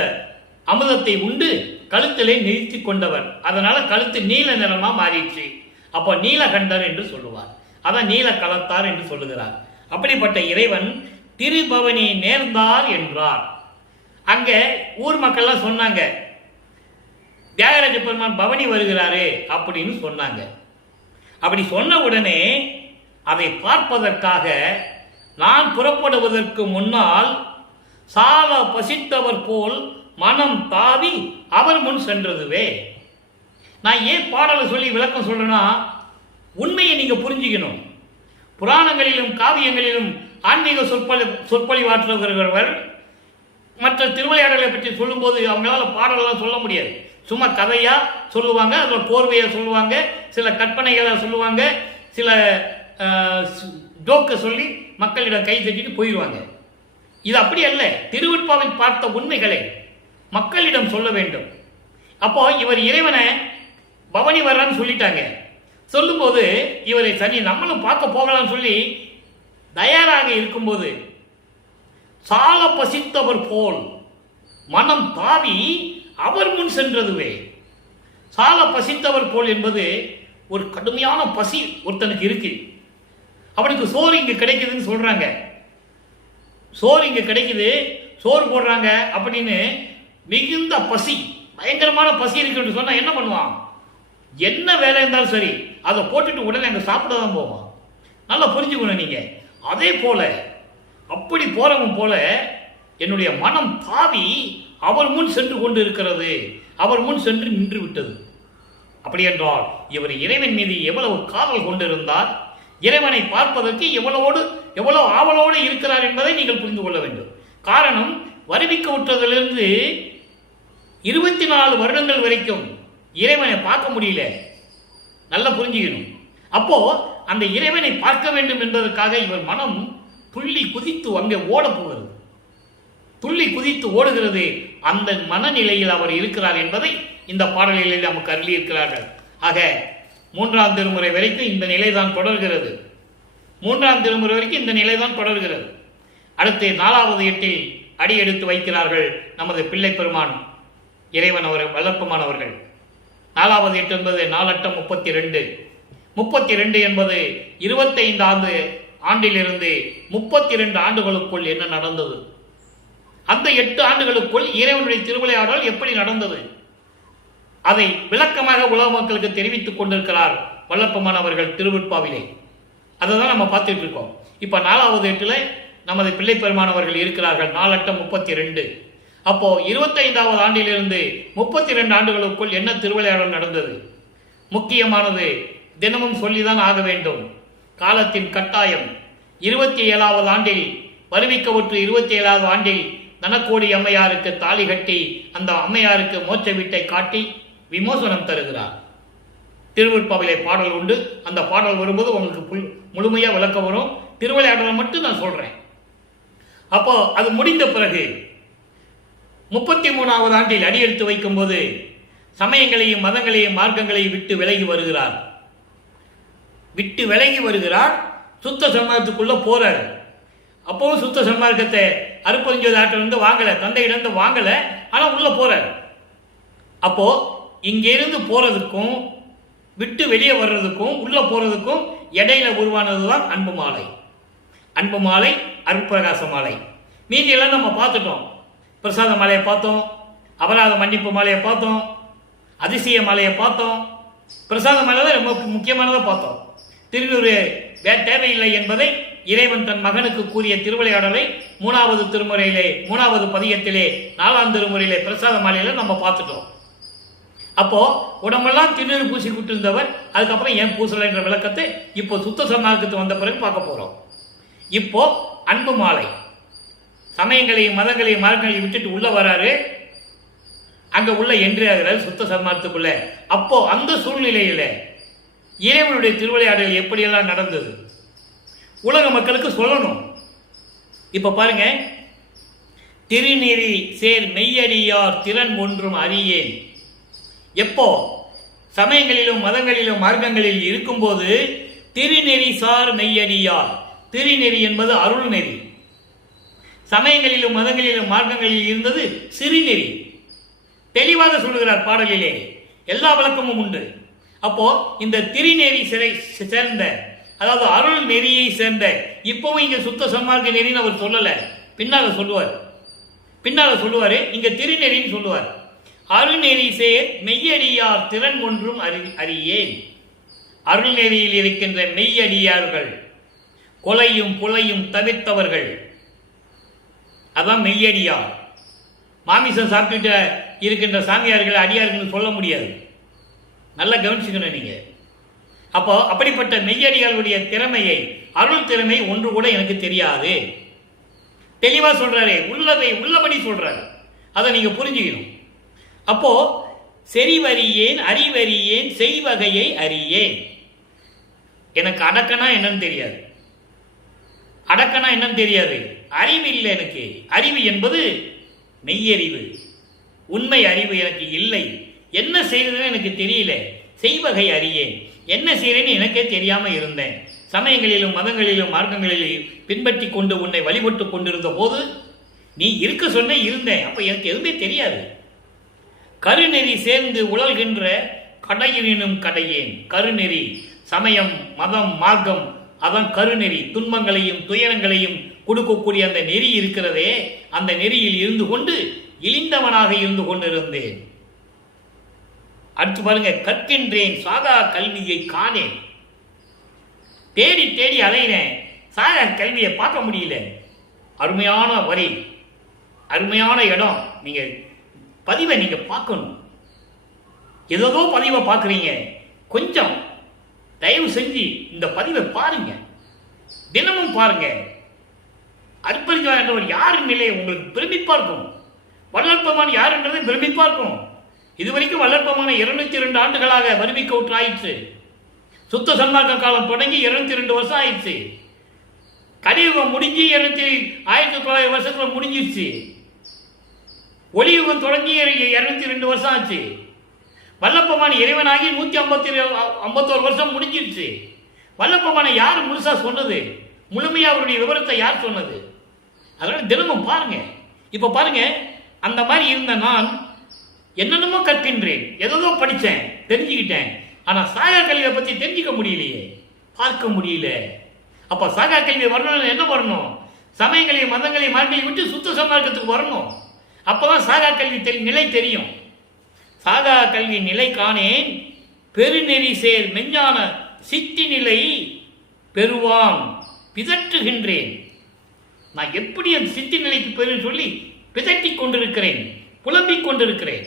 அமுதத்தை உண்டு கழுத்திலே நிறுத்தி கொண்டவர். அதனால கழுத்து நீல நிறமா மாறிடுச்சு. அப்போ நீலகண்டர் என்று சொல்லுவார். அதான் நீல கலத்தார் என்று சொல்லுகிறார். அப்படிப்பட்ட இறைவன் திருபவனி நேர்ந்தார் என்றார். அங்க ஊர் மக்கள்லாம் சொன்னாங்க, தியாகராஜ பெருமான் பவனி வருகிறாரே அப்படின்னு சொன்னாங்க. அப்படி சொன்ன உடனே அதை பார்ப்பதற்காக நான் புறப்படுவதற்கு முன்னால் சால பசித்தவர் போல் மனம் தாவி அவர் முன் சென்றதுவே. நான் ஏன் பாடலை சொல்லி விளக்கம் சொல்றேன்னா, உண்மையை நீங்க புரிஞ்சுக்கணும். புராணங்களிலும் காவியங்களிலும் ஆன்மீக சொற்பொழிவாற்றுகிறவர் மற்ற திருவிளையாடலை பற்றி சொல்லும்போது அவங்களால பாடலாம் சொல்ல முடியாது. சும்மா கதையா சொல்லுவாங்க, அதில் போர்வையா சொல்லுவாங்க, சில கற்பனைகளை சொல்லுவாங்க, சில ஜோக்கை சொல்லி மக்களிடம் கை தட்டிட்டு போயிடுவாங்க. இது அப்படி அல்ல. திருவெட்பாவில் பார்த்த உண்மைகளை மக்களிடம் சொல்ல வேண்டும். அப்போ இவர் இறைவனை பவனி வர்றான்னு சொல்லிட்டாங்க. சொல்லும்போது இவரை சரி நம்மளும் பார்க்க போகலாம்னு சொல்லி தயாராக இருக்கும்போது சால பசித்தவர் போல் மனம் தாவி அவர் முன் சென்றதுவே. சால பசித்தவர் போல் என்பது ஒரு கடுமையான பசி ஒருத்தனுக்கு இருக்கு. அவனுக்கு சோறு இங்க கிடைக்குதுன்னு சொல்றாங்க, சோறு இங்க கிடைக்குது, சோறு போடுறாங்க அப்படின்னு மிகுந்த பசி, பயங்கரமான பசி இருக்குன்னு சொன்னா என்ன பண்ணுவான்? என்ன வேலை இருந்தாலும் சரி அதை போட்டுட்டு உடனே அங்கே சாப்பிட தான் போவான். நல்லா புரிஞ்சுக்கணும் நீங்க. அதே போல அப்படி போறவன் போல என்னுடைய மனம் தாவி அவர் முன் சென்று கொண்டு இருக்கிறது, அவர் முன் சென்று நின்று விட்டது. அப்படி என்றால் இவர் இறைவன் மீது எவ்வளவு காதல் கொண்டிருந்தார், இறைவனை பார்ப்பதற்கு எவ்வளவு ஆவலோடு இருக்கிறார் என்பதை நீங்கள் புரிந்து கொள்ள வேண்டும். காரணம், வருவிக்க விட்டதிலிருந்து 24 வருடங்கள் வரைக்கும் இறைவனை பார்க்க முடியல. நல்லா புரிஞ்சுக்கணும். அப்போ அந்த இறைவனை பார்க்க வேண்டும் என்பதற்காக இவர் மனம் துள்ளி குதித்து அங்கே ஓட போகிறது, துள்ளி குதித்து ஓடுகிறது. அந்த மனநிலையில் அவர் இருக்கிறார் என்பதை இந்த பாடல்களில் நமக்கு அருளி இருக்கிறார்கள். ஆக 3ஆம் திருமுறை வரைக்கும் இந்த நிலைதான் தொடர்கிறது. 3ஆம் திருமுறை வரைக்கும் இந்த நிலைதான் தொடர்கிறது. அடுத்து 4வது எட்டில் அடி எடுத்து வைக்கிறார்கள் நமது பிள்ளை பெருமான் இறைவன் அவர்கள், வல்லப்பமானவர்கள். 4வது எட்டு என்பது 4×8 32 என்பது 25 ஆண்டிலிருந்து 32 ஆண்டுகளுக்குள் என்ன நடந்தது, அந்த 8 ஆண்டுகளுக்குள் இறைவனுடைய திருவிளையாடல் எப்படி நடந்தது, அதை விளக்கமாக உலக மக்களுக்கு தெரிவித்துக் கொண்டிருக்கிறார் வல்லப்பமானவர்கள் திருவெட்பாவிலே. அதை தான் நம்ம பார்த்துட்டு இருக்கோம். இப்ப 4வது எட்டுல நமது பிள்ளை பெருமானவர்கள் இருக்கிறார்கள். 4×32. அப்போ 25வது ஆண்டிலிருந்து 32 ஆண்டுகளுக்குள் என்ன திருவிளையாடல் நடந்தது? முக்கியமானது தினமும் சொல்லிதான் ஆக வேண்டும், காலத்தின் கட்டாயம். 27வது ஆண்டில் வருவிக்கவுற்று 27வது ஆண்டில் தனக்கோடி அம்மையாருக்கு தாலி கட்டி அந்த அம்மையாருக்கு மோட்ச வீட்டை காட்டி விமோசனம் தருகிறார். திருவெட்பாவிலே பாடல் உண்டு. அந்த பாடல் வரும்போது உங்களுக்கு முழுமையா விளக்க வரும். திருவிளையாடலை மட்டும் நான் சொல்றேன். அப்போ அது முடிந்த பிறகு 33வது ஆண்டில் அடியெடுத்து வைக்கும்போது சமயங்களையும் மதங்களையும் மார்க்கங்களையும் விட்டு விலகி வருகிறார். சுத்த சன்மார்க்கத்துக்குள்ள போறாரு. அப்பவும் சுத்த சன்மார்க்கத்தை அருப்பஞ்சோதி ஆற்றிலிருந்து வாங்கல, தந்தையிடந்து வாங்கல, ஆனா உள்ள போறாரு. அப்போ இங்கிருந்து போறதுக்கும் விட்டு வெளியே வர்றதுக்கும் உள்ள போறதுக்கும் இடையில உருவானதுதான் அன்பு மாலை. அன்பு மாலை, அருட்பிரகாச மாலை. மீதியெல்லாம் நம்ம பார்த்துட்டோம். பிரசாத மாலையை பார்த்தோம், அபராத மன்னிப்பு மாலையை பார்த்தோம், அதிசய மாலையை பார்த்தோம். பிரசாத மாலை தான் ரொம்ப முக்கியமானதை பார்த்தோம். திருநூறு தேவையில்லை என்பதை இறைவன் தன் மகனுக்கு கூறிய திருவிளையாடலை 3வது திருமுறையிலே 3வது பதிகத்திலே 4ஆம் திருமுறையிலே பிரசாத மாலையில நம்ம பார்த்துட்டோம். அப்போ உடம்பெல்லாம் திருநீர் பூசி விட்டிருந்தவர் அதுக்கப்புறம் ஏன் பூசலை என்ற விளக்கத்தை இப்போ சுத்த சன்மார்க்கத்து வந்த பிறகு பார்க்க போறோம். இப்போ அன்பு மாலை. சமயங்களையும் மதங்களையும் மார்க்கங்களையும் விட்டுட்டு உள்ள வராரு. அங்க உள்ள என்ட்ரி ஆகிறாரு சுத்த சன்மார்க்கத்துக்குள்ள. அப்போ அந்த சூழ்நிலையில இறைவனுடைய திருவிளையாடல் எப்படியெல்லாம் நடந்தது உலக மக்களுக்கு சொல்லணும். இப்ப பாருங்க, திருநெறி சேர் மெய்யடியார் திறன் ஒன்றும் அறியேன். எப்போ சமயங்களிலும் மதங்களிலும் மார்க்கங்களில் இருக்கும்போது திருநெறி சார் மெய்யடியார். திருநெறி என்பது அருள் நெறி. சமயங்களிலும் மதங்களிலும் மார்க்கங்களில் இருந்தது சிறுநெறி. தெளிவாக சொல்லுகிறார் பாடலிலே, எல்லா விளக்கமும் உண்டு. அப்போ இந்த திருநெறி சேர்ந்த, அதாவது அருள் நெறியை சேர்ந்த, இப்பவும் இங்க சுத்த சன்மார்க்க நெறின்னு அவர் சொல்லல, பின்னால சொல்லுவாரு. இங்க திருநெறின்னு சொல்லுவார். அருள்நெறி சேர் மெய்யடியார் திறன் ஒன்றும் அறியேன். அருள்நெறியில் இருக்கின்ற மெய்யடியார்கள், கொலையும் புலையும் தவிர்த்தவர்கள், அதான் மெய்யடியார். மாமிசம் சாப்பிட்டு இருக்கின்ற சாமியார்கள் அடியார்கள் சொல்ல முடியாது. நல்லா கவனிச்சுக்கணும் நீங்க. அப்போ அப்படிப்பட்ட மெய்யடியார்களுடைய திறமையை, அருள் திறமை ஒன்று கூட எனக்கு தெரியாது. தெளிவா சொல்றாரு, உள்ளபடி சொல்றாரு. அதை நீங்க புரிஞ்சுக்கணும். அப்போ செறிவறியேன், அறிவறியேன், செய்வகையை அறியேன். எனக்கு அடக்கனா என்னன்னு தெரியாது. அறிவு இல்லை எனக்கு. அறிவு என்பது மெய்யறிவு, உண்மை அறிவு எனக்கு இல்லை. என்ன செய்யறதுன்னு எனக்கு தெரியல. செய்வகை அறியேன், என்ன செய்யறேன்னு எனக்கே தெரியாம இருந்தேன். சமயங்களிலும் மதங்களிலும் மார்க்கங்களிலும் பின்பற்றி கொண்டு உன்னை வழிபட்டு கொண்டிருந்த போது நீ இருக்க சொன்ன இருந்தேன். அப்ப எனக்கு எதுவுமே தெரியாது. கருநெறி சேர்ந்து உழல்கின்ற கடையினும் கடையேன். கருநெறி, சமயம், மதம், மார்க்கம், அதான் கருநெறி. துன்பங்களையும் துயரங்களையும் கொடுக்கக்கூடிய அந்த நெறி இருக்கிறதே, அந்த நெறியில் இருந்து கொண்டு இழிந்தவனாக இருந்து கொண்டிருந்தேன். அடுத்து பாருங்க, கற்கின்றேன் சாகா கல்வியை காணேன். தேடி தேடி அலையினேன், சாகா கல்வியை பார்க்க முடியல. அருமையான வரி, அருமையான இடம். நீங்க பதிவை நீங்க பார்க்கணும். ஏதோ பதிவை பார்க்குறீங்க, கொஞ்சம் தயவு செஞ்சு இந்த பதிவை பாருங்க, தினமும் பாருங்க. அற்புதம் என்றவர் யார் நிலையை உங்களுக்கு பிரமிப்பா இருக்கும். வல்லற்பமான யாருன்றதை பிரமிப்பா இருக்கும். இதுவரைக்கும் வல்லற்பமான 202 ஆண்டுகளாக வருவிக்க விட்டு ஆயிடுச்சு. சுத்த சன்மார்க்க காலம் தொடங்கி 202 வருஷம் ஆயிடுச்சு. கலியுகம் முடிஞ்சு 1900 வருஷத்துல முடிஞ்சிருச்சு. ஒளியுகம் தொடங்கி 202 வருஷம் ஆச்சு. வல்லப்பமான இறைவனாகி 151 வருஷம் முடிஞ்சிருச்சு. வல்லப்பமான யார் முழுசா சொன்னது? முழுமையா அவருடைய விவரத்தை யார் சொன்னது? அதனால தினமும் பாருங்க. இப்ப பாருங்க, அந்த மாதிரி இருந்த நான் என்னென்னமோ கற்கின்றேன், ஏதோ படித்தேன், தெரிஞ்சுக்கிட்டேன். ஆனா சாகா கல்வியை பத்தி தெரிஞ்சுக்க முடியலையே, பார்க்க முடியல. அப்ப சாகா கல்வி வரணும், என்ன வரணும்? சமயங்களையும் மதங்களையும் மார்க்கங்களையும் விட்டு சுத்த சன்மார்க்கத்துக்கு வரணும். அப்பதான் சாகா கல்வி நிலை தெரியும். சாகா கல்வி நிலை காணேன், பெருநெறி சேர் மெஞ்ஞான சித்தி நிலை பெறுவான் பிதற்றுகின்றேன். நான் எப்படி அந்த சித்தி நிலைக்கு பெரு சொல்லி பிதற்றிக் கொண்டிருக்கிறேன், புலம்பிக் கொண்டிருக்கிறேன்.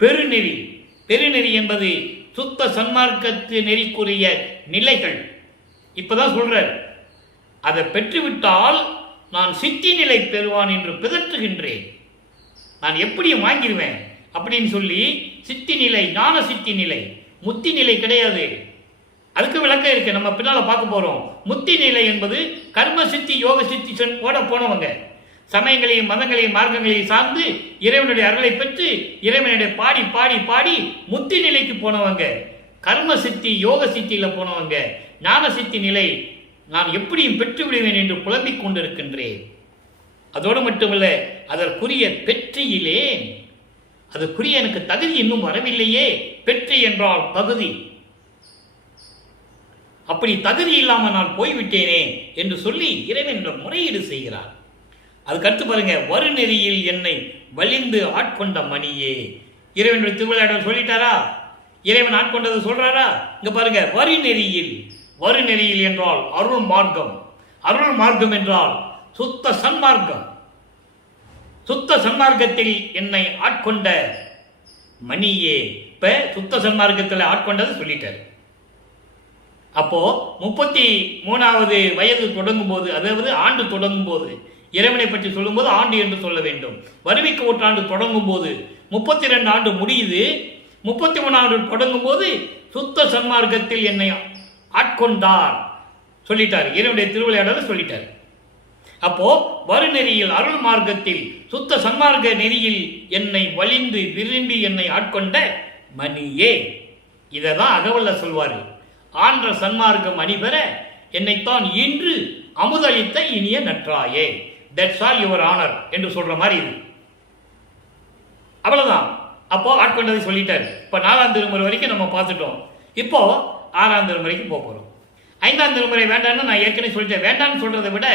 பெருநெறி, பெருநெறி என்பது சுத்த சன்மார்க்கத்து நெறிக்குரிய நிலைகள். இப்பதான் சொல்றார், அதை பெற்றுவிட்டால் நான் சித்தி நிலை பெறுவான் என்று பிதற்றுகின்றேன். நான் எப்படியும் வாங்கிடுவேன் அப்படின்னு சொல்லி சித்தி நிலை, ஞான சித்தி நிலை, முத்தி நிலை கிடையாது. அதுக்கு விளக்கம் இருக்கு, நம்ம பின்னால பார்க்க போறோம். முத்தி நிலை என்பது கர்ம சித்தி யோக சித்தி ஓட போனவங்க. சமயங்களையும் மதங்களையும் மார்க்கங்களையும் சார்ந்து இறைவனுடைய அருளை பெற்று இறைவனுடைய பாடி பாடி பாடி முத்தி நிலைக்கு போனவங்க, கர்ம சித்தி யோக சித்தியில போனவங்க, ஞான சித்தி நிலை நான் எப்படியும் பெற்று விடுவேன் என்று புலம்பிக் கொண்டிருக்கின்றேன். அதோடு மட்டுமல்ல, அதற்குரிய பெற்றியிலே அதற்குரிய எனக்கு தகுதி இன்னும் வரவில்லையே. பெற்றி என்றால் தகுதி. அப்படி தகுதி இல்லாமல் நான் போய்விட்டேனே என்று சொல்லி இறைவன் முறையீடு செய்கிறார். அதுக்கடுத்து பாருங்க, வருநெறியில் என்னை வலிந்து ஆட்கொண்ட மணியே. இறைவனுடைய திருவிளையாடல் சொல்லிட்டாரா? இறைவன் ஆட்கொண்டது சொல்றாரா? இங்க பாருங்க, வருநெறியில். வருநெறியில் என்றால் அருள் மார்க்கம். அருள் மார்க்கம் என்றால் சுத்த சன்மார்க்கம். சுத்த சன்மார்க்கத்தில் என்னை ஆட்கொண்ட மணியே. இப்ப சுத்த சன்மார்க்கத்தில் ஆட்கொண்டது சொல்லிட்டாரு. அப்போ 33வது வயது தொடங்கும் போது, அதாவது ஆண்டு தொடங்கும் போது, இறைவனை பற்றி சொல்லும் போது ஆண்டு என்று சொல்ல வேண்டும். வருவிக்க ஓட்டாண்டு தொடங்கும் போது 32 ஆண்டு முடியுது. 33 ஆண்டு தொடங்கும் போது சுத்த சன்மார்க்கத்தில் என்னை ஆட்கொண்டார் சொல்லிட்டார். இறைவனுடைய திருவிளையாடலை சொல்லிட்டார். அப்போ வருநெறியில் அருள் மார்க்கத்தில் சுத்த சன்மார்க்க நெறியில் என்னை வலிந்து விரும்பி என்னை ஆட்கொண்ட மணியே. இதைதான் அகவல்ல சொல்வாரு. ஆன்ற சன்மார்க்கம் அணிபெற என்னைத்தான் இன்று அமுதளித்த இனிய நற்றாயே. தட்ஸ் ஆல் யுவர் ஆனர் என்று சொல்ற மாதிரி இது. அவ்வளவுதான். அப்போ ஆட்கொண்டதை சொல்லிட்டாரு. இப்ப 4ஆம் திருமுறை வரைக்கும் நம்ம பார்த்துட்டோம். இப்போ 6ஆம் திருமுறைக்கு போறோம். 5ஆம் திருமுறை வேண்டாம்னு நான் ஏற்கனவே சொல்லிட்டேன். வேண்டாம்னு சொல்றதை விட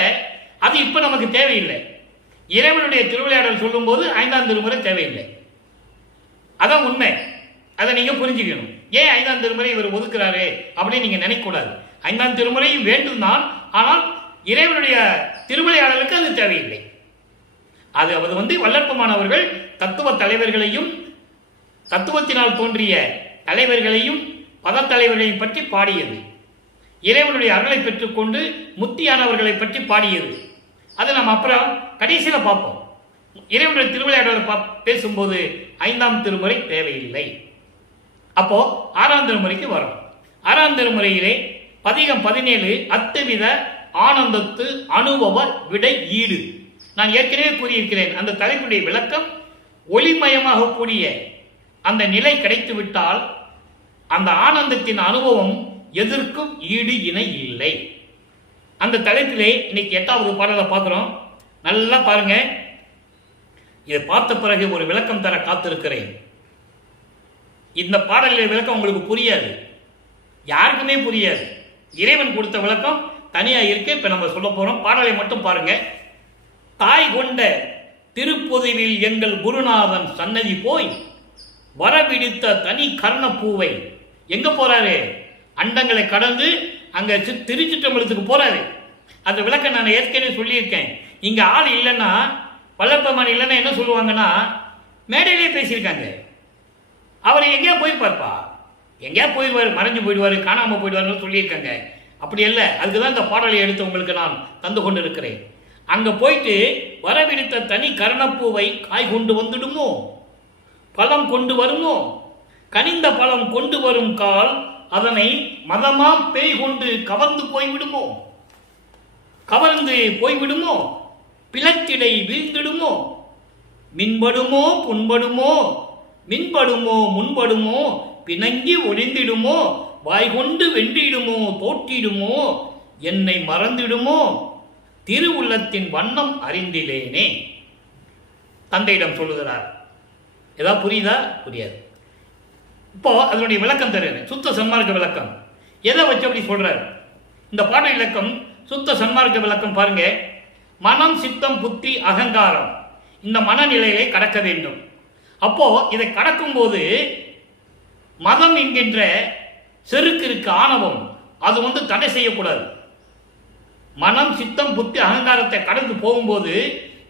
அது இப்ப நமக்கு தேவையில்லை. இறைவனுடைய திருவிளையாடல் சொல்லும் போது 5ஆம் திருமுறை தேவையில்லை. அதான் உண்மை. அதை நீங்க புரிஞ்சுக்கணும். ஏன் 5ஆம் திருமுறை இவர் ஒதுக்குறாரு அப்படின்னு நீங்க நினைக்கக்கூடாது. 5ஆம் திருமுறையும் வேண்டும் தான், ஆனால் இறைவனுடைய திருவிளையாடலுக்கு அது தேவையில்லை. அது வல்லற்பமானவர்கள் தத்துவ தலைவர்களையும் தத்துவத்தினால் தோன்றிய தலைவர்களையும் பத தலைவர்களையும் பற்றி பாடியது. இறைவனுடைய அருளை பெற்றுக்கொண்டு முத்தியானவர்களை பற்றி பாடியது. அதை நம்ம அப்புறம் கடைசியில பார்ப்போம். இறைவனுடைய திருவிளையாடலை பேசும்போது 5ஆம் திருமுறை தேவையில்லை. அப்போ 6ஆம் திருமுறைக்கு வரும். 6ஆம் திருமுறையிலே பதிகம் 17 அத்துவித ஆனந்தத்து அனுபவ விடை ஈடு. நான் ஏற்கனவே கூறியிருக்கிறேன். அந்த தலைப்புடைய விளக்கம் ஒளிமயமாக கூடிய அந்த நிலை கிடைத்து விட்டால் அந்த ஆனந்தத்தின் அனுபவம் எதற்கும் ஈடு இணை இல்லை. அந்த தலைப்பிலே இன்னைக்கு 8வது பாடலை பார்க்கிறோம். நல்லா பாருங்க. இதை பார்த்த பிறகு ஒரு விளக்கம் தர காத்திருக்கிறேன். இந்த பாடலில் விளக்கம் உங்களுக்கு புரியாது, யாருக்குமே புரியாது. இறைவன் கொடுத்த விளக்கம் தனியா இருக்கு. இப்ப நம்ம சொல்ல போறோம். பாடலை மட்டும் பாருங்க. தாய் கொண்ட திருப்பொதுவில் எங்கள் குருநாதன் சன்னதி போய் வரவிடித்த தனி கர்ணப்பூவை. எங்க போறாரு? அண்டங்களை கடந்து அங்க திருச்சிற்றம்பலத்துக்கு போறாரு. அந்த விளக்கம் நான் ஏற்கனவே சொல்லியிருக்கேன். இங்க ஆள் இல்லைன்னா, வல்லற்பமான் இல்லைன்னா என்ன சொல்லுவாங்கன்னா, மேடையிலே பேசியிருக்காங்க. அவர் எங்கேயா போயிருப்பார்ப்பா, எங்கேயா போயிடுவாரு, மறைஞ்சு போயிடுவாரு, காணாம போயிடுவாருன்னு சொல்லியிருக்காங்க. அப்படி இல்லை. அதுக்குதான் இந்த பாடலை எடுத்து உங்களுக்கு நான் தந்து கொண்டு இருக்கிறேன். அங்க போயிட்டு வரவிடுத்த தனி கர்ணப்பூவை காய் கொண்டு வந்துடுமோ, பழம் கொண்டு வருமோ, கனிந்த பழம் கொண்டு வரும் கால் அதனை மதமாம் பேய் கொண்டு கவர்ந்து போய்விடுமோ, கவர்ந்து போய்விடுமோ, பிளத்திடை வீழ்ந்திடுமோ, மின்படுமோ புண்படுமோ, மின்படுமோ முன்படுமோ, பிணங்கி ஒளிந்திடுமோ, வாய்கொண்டு வென்றிடுமோ, தோற்றிடுமோ, என்னை மறந்திடுமோ, திருவுள்ளத்தின் வண்ணம் அறிந்திலேனே. தந்தையிடம் சொல்லுகிறார். ஏதாவது புரியுதா? புரியாது. இப்போ அதனுடைய விளக்கம் தருகிறேன். சுத்த சன்மார்க்க விளக்கம் எதை வச்சு அப்படி சொல்றாரு? இந்த பாட விளக்கம் சுத்த சன்மார்க்க விளக்கம் பாருங்க. மனம் சித்தம் புத்தி அகங்காரம் இந்த மனநிலையை கடக்க வேண்டும். அப்போ இதை கடக்கும் போது மதம் என்கின்ற செருக்கு இருக்கு, ஆணவம், அது தடை செய்யக்கூடாது. மனம் சித்தம் புத்தி அகங்காரத்தை கடந்து போகும்போது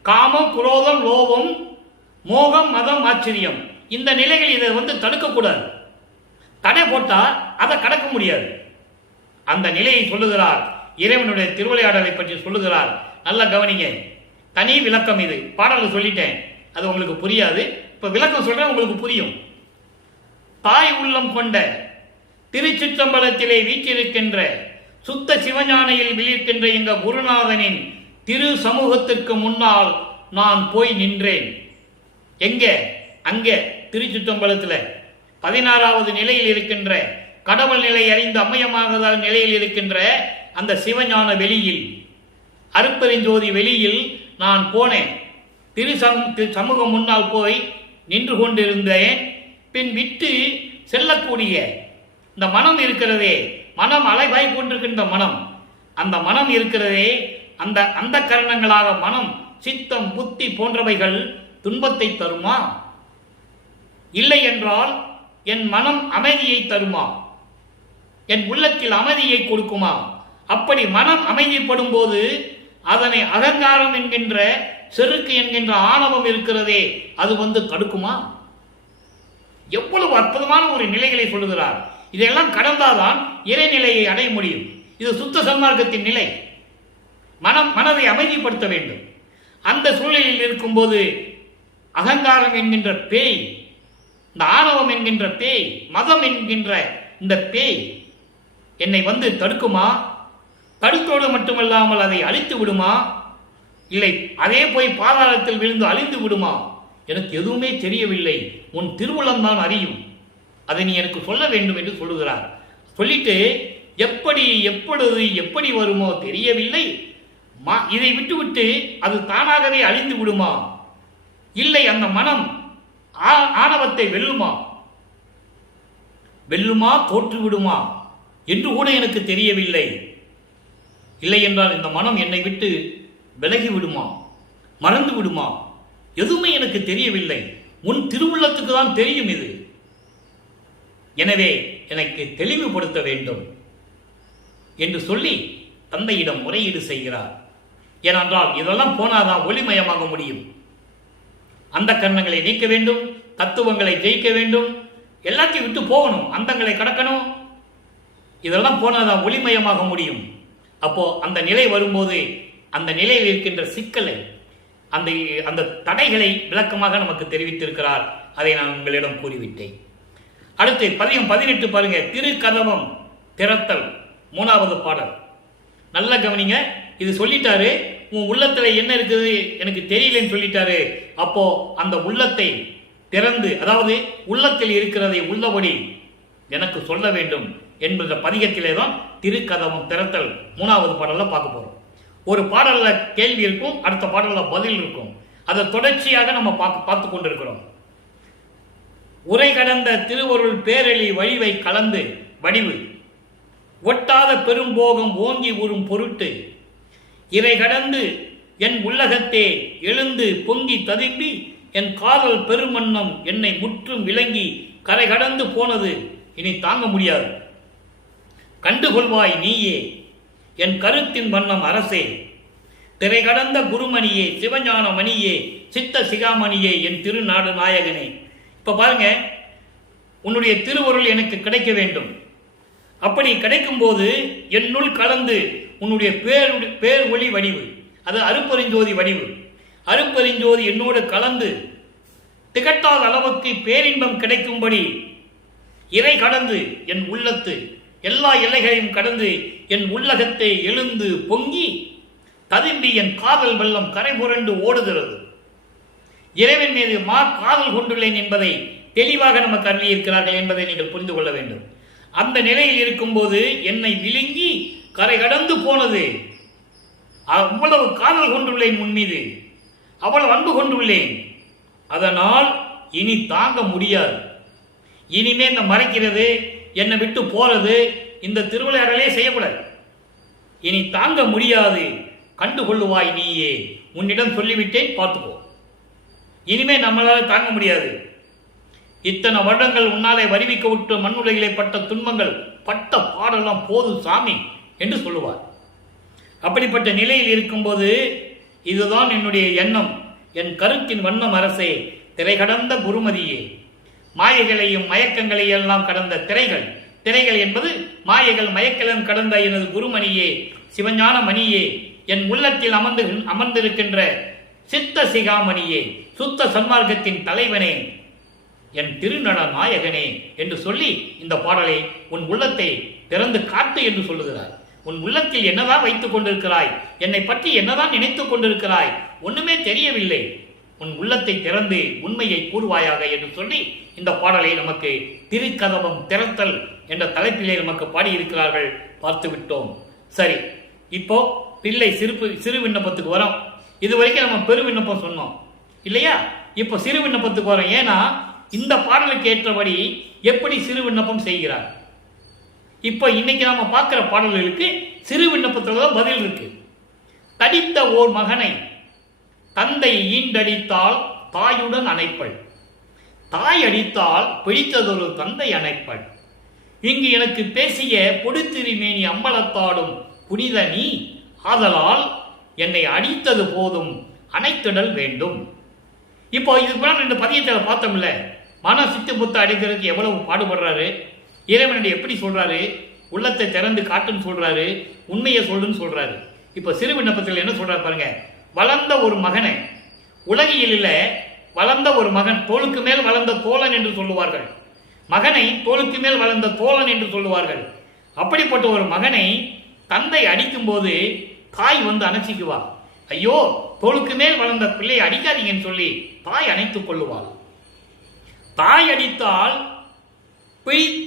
காமம் குரோதம் லோபம் மோகம் மதம் ஆச்சரியம் இந்த நிலைகள் இதை தடுக்கக்கூடாது. தடை போட்டா அதை கடக்க முடியாது. அந்த நிலையை சொல்லுகிறார். இறைவனுடைய திருவிளையாடலை பற்றி சொல்லுகிறார். நல்லா கவனிங்க. தனி விளக்கம் இது. பாடல் சொல்லிட்டேன், அது உங்களுக்கு புரியாது. இப்ப விளக்கம் சொல்றேன், உங்களுக்கு புரியும். தாய் உள்ளம் கொண்ட திருச்சிற்றம்பலத்திலே வீற்றிருக்கின்ற சுத்த சிவஞானையில் விழிக்கின்ற எங்க குருநாதனின் திரு சமூகத்திற்கு முன்னால் நான் போய் நின்றேன். எங்க? அங்க திருச்சிற்றம்பலத்தில் 16வது நிலையில் இருக்கின்ற கடவுள் நிலை அறிந்து அம்மையமாகதால் நிலையில் இருக்கின்ற அந்த சிவஞான வெளியில், அருட்பெருஞ்சோதி வெளியில் நான் போனேன். சமூகம் முன்னால் போய் நின்று கொண்டிருந்தேன். பின் விட்டு செல்லக்கூடிய இந்த மனம் இருக்கிறதே, மனம் அலைவாய் கொண்டிருக்கின்ற மனம், அந்த மனம் இருக்கிறதே, அந்த கரணங்களாக மனம், சித்தம், புத்தி போன்றவைகள் துன்பத்தை தருமா? இல்லை என்றால் என் மனம் அமைதியை தருமா? என் உள்ளத்தில் அமைதியை கொடுக்குமா? அப்படி மனம் அமைதிப்படும் போது அதனை அகங்காரம் என்கின்ற செருக்கு என்கின்ற ஆணவம் இருக்கிறதே, அது தடுக்குமா? எவ்வளவு அற்புதமான ஒரு நிலைகளை சொல்லுகிறார். இதையெல்லாம் கடந்தால்தான் இறைநிலையை அடைய முடியும். இது சுத்த சன்மார்க்கத்தின் நிலை. மனதை அமைதிப்படுத்த வேண்டும். அந்த சூழலில் இருக்கும்போது அகங்காரம் என்கின்ற பேய், இந்த ஆணவம் என்கின்ற பேய், மதம் என்கின்ற இந்த பேய் என்னை தடுக்குமா? தடுத்தோடு மட்டுமல்லாமல் அதை அழித்து விடுமா? இல்லை அதே போய் பாதாளத்தில் விழுந்து அழிந்து விடுமா? எனக்கு எதுவுமே தெரியவில்லை, உன் திருவுளம் தான் அறியும், அதை நீ எனக்கு சொல்ல வேண்டும் என்று சொல்லுகிறார். சொல்லிட்டு எப்படி வருமோ தெரியவில்லை, இதை விட்டுவிட்டு அது தானாகவே அழிந்து விடுமா? இல்லை அந்த மனம் ஆணவத்தை வெல்லுமா தோற்று விடுமா என்று கூட எனக்கு தெரியவில்லை. இல்லை என்றால் இந்த மனம் என்னை விட்டு விலகி விடுமா, மறந்து விடுமா? எதுவுமே எனக்கு தெரியவில்லை, உன் திருவுள்ளத்துக்கு தான் தெரியும் இது. எனவே எனக்கு தெளிவுபடுத்த வேண்டும் என்று சொல்லி தந்தையிடம் முறையீடு செய்கிறார். ஏனென்றால் இதெல்லாம் போனாதான் ஒளிமயமாக முடியும். அந்த கரணங்களை நீக்க வேண்டும், தத்துவங்களை ஜெயிக்க வேண்டும், எல்லாத்தையும் விட்டு போகணும், அந்தங்களை கடக்கணும். இதெல்லாம் போனாதான் ஒளிமயமாக முடியும். அப்போ அந்த நிலை வரும்போது அந்த நிலையில் இருக்கின்ற சிக்கலை, அந்த தடைகளை விளக்கமாக நமக்கு தெரிவித்திருக்கிறார். அதை நான் உங்களிடம் கூறிவிட்டேன். அடுத்து 18 பாருங்க. திருக்கதவம் திறத்தல், 3வது பாடல். நல்ல கவனிங்க. இது சொல்லிட்டாரு, உன் உள்ளத்துல என்ன இருக்குது எனக்கு தெரியலன்னு சொல்லிட்டாரு. அப்போ அந்த உள்ளத்தை திறந்து, அதாவது உள்ளத்தில் இருக்கிறதை உள்ளபடி எனக்கு சொல்ல வேண்டும் என்கிற பதிகத்திலே தான் திருக்கதவம் திறத்தல் 3வது பாடல்ல பார்க்க போறோம். ஒரு பாடல்ல கேள்வி இருக்கும், அடுத்த பாடல்ல பதில் இருக்கும். அதை தொடர்ச்சியாக நம்ம பார்த்து கொண்டிருக்கிறோம். உரை கடந்த திருவருள் பேரெளி வழிவை கலந்து வடிவு ஒட்டாத பெரும்போகம் ஓங்கி உறும் பொருட்டு இறை கடந்து என் உள்ளகத்தே எழுந்து பொங்கி ததும்பி என் காதல் பெருமன்னம் என்னை முற்றும் விளங்கி கரை கடந்து போனது, இனி தாங்க முடியாது. கண்டுகொள்வாய் நீயே என் கருத்தின் வண்ணம் அரசே, திரை கடந்த குருமணியே, சிவஞான மணியே, சித்த சிகாமணியே, என் திருநாடு நாயகனே. இப்ப பாருங்க, உன்னுடைய திருவருள் எனக்கு கிடைக்க வேண்டும். அப்படி கிடைக்கும் போது என்னுள் கலந்து உன்னுடைய பேர் ஒளி வடிவு, அது அருட்பெருஞ்சோதி வடிவு, அருட்பெருஞ்சோதி என்னோடு கலந்து திகட்டாத அளவுக்கு பேரின்பம் கிடைக்கும்படி இறை கடந்து என் உள்ளத்து எல்லா எல்லைகளையும் கடந்து என் உள்ளகத்தை எழுந்து பொங்கி ததும்பி என் காதல் வெள்ளம் கரை புரண்டு ஓடுகிறது. இறைவன் மீது காதல் கொண்டுள்ளேன் என்பதை தெளிவாக நமக்கு அருளியிருக்கிறார்கள் என்பதை நீங்கள் புரிந்து கொள்ள வேண்டும். அந்த நிலையில் இருக்கும்போது என்னை விழுங்கி கரை கடந்து போனது. அவ்வளவு காதல் கொண்டுள்ளேன் உன் மீது, அவ்வளவு அன்பு கொண்டுள்ளேன். அதனால் இனி தாங்க முடியாது. இனிமே இந்த மறைக்கிறது, என்னை விட்டு போறது, இந்த திருவிளையாடலே செய்யக்கூடாது. இனி தாங்க முடியாது. கண்டுகொள்ளுவாய் நீயே, உன்னிடம் சொல்லிவிட்டேன், பார்த்துக்கோ. இனிமே நம்மளால தாங்க முடியாது. இத்தனை வருடங்கள் உன்னாலே வருவிக்க விட்டு மண்ணுலகிலே பட்ட துன்பங்கள், பட்ட பாடெல்லாம் போது சாமி என்று சொல்லுவார். அப்படிப்பட்ட நிலையில் இருக்கும்போது இதுதான் என்னுடைய எண்ணம், என் கருத்தின் வண்ணம் அரசே, திரை கடந்த குருமதியே, மாயைகளையும் மயக்கங்களையும் எல்லாம் கடந்த திரைகள் என்பது மாயைகள் மயக்கலம் கடந்த எனது குருமணியே, சிவஞான மணியே, என் உள்ளத்தில் அமர்ந்திருக்கின்ற சித்த சிகாமணியே, சுத்த சன்மார்க்கத்தின் தலைவனே, என் திருநட நாயகனே என்று சொல்லி இந்த பாடலை உன் உள்ளத்தை திறந்து காட்டு என்று சொல்லுகிறார். உன் உள்ளத்தில் என்னதான் வைத்துக் கொண்டிருக்கிறாய்? என்னை பற்றி என்னதான் நினைத்துக் கொண்டிருக்கிறாய்? ஒண்ணுமே தெரியவில்லை. உன் உள்ளத்தை திறந்து உண்மையை கூறுவாயாக என்று சொல்லி இந்த பாடலை நமக்கு திருக்கதவம் திறத்தல் என்ற தலைப்பிலே நமக்கு பாடியிருக்கிறார்கள். பார்த்து விட்டோம். சரி, இப்போ பிள்ளை சிறு விண்ணப்பத்துக்கு வரோம். இது வரைக்கும் நம்ம பெரு விண்ணப்பம் சொன்னோம் இல்லையா? இப்போ சிறு விண்ணப்பத்துக்கு வரோம். ஏன்னா இந்த பாடலுக்கு ஏற்றபடி எப்படி சிறு விண்ணப்பம் செய்கிறார். இப்போ இன்னைக்கு நாம பார்க்கிற பாடல்களுக்கு சிறு விண்ணப்பத்துல பதில் இருக்கு. தடித்த ஓர் மகனை தந்தை ஈண்டடித்தால் தாயுடன் அணைப்பள், தாய் அடித்தால் பிடித்ததொரு தந்தை அணைப்பள். இங்கு எனக்கு பேசிய பொடுத்திருமேனி அம்பலத்தாடும் புனித நீ, ஆதலால் என்னை அடித்தது போதும் அணைத்திடல் வேண்டும். இப்போ இதுக்கு முன்னாடி 2 பதியத்தை பார்த்தோம்ல. மன சித்து புத்த அடைக்கிறதுக்கு எவ்வளவு பாடுபடுறாரு, இறைவனடி எப்படி சொல்றாரு, உள்ளத்தை திறந்து காட்டுன்னு சொல்றாரு, உண்மையை சொல்லுன்னு சொல்றாரு. இப்போ சிறு விண்ணப்பத்தில் என்ன சொல்றாரு பாருங்க. வளர்ந்த ஒரு மகனை, உலகியலில் வளர்ந்த ஒரு மகன், தோளுக்கு மேல் வளர்ந்த தோழன் என்று சொல்லுவார்கள். மகனை தோளுக்கு மேல் வளர்ந்த தோழன் என்று சொல்லுவார்கள். அப்படிப்பட்ட ஒரு மகனை தந்தை அடிக்கும் போது தாய் வந்து அணைச்சிக்குவா. ஐயோ, தோளுக்கு மேல் வளர்ந்த பிள்ளையை அடிக்காதீங்கன்னு சொல்லி தாய் அணைத்துக் கொள்ளுவாள். தாய் அடித்தால்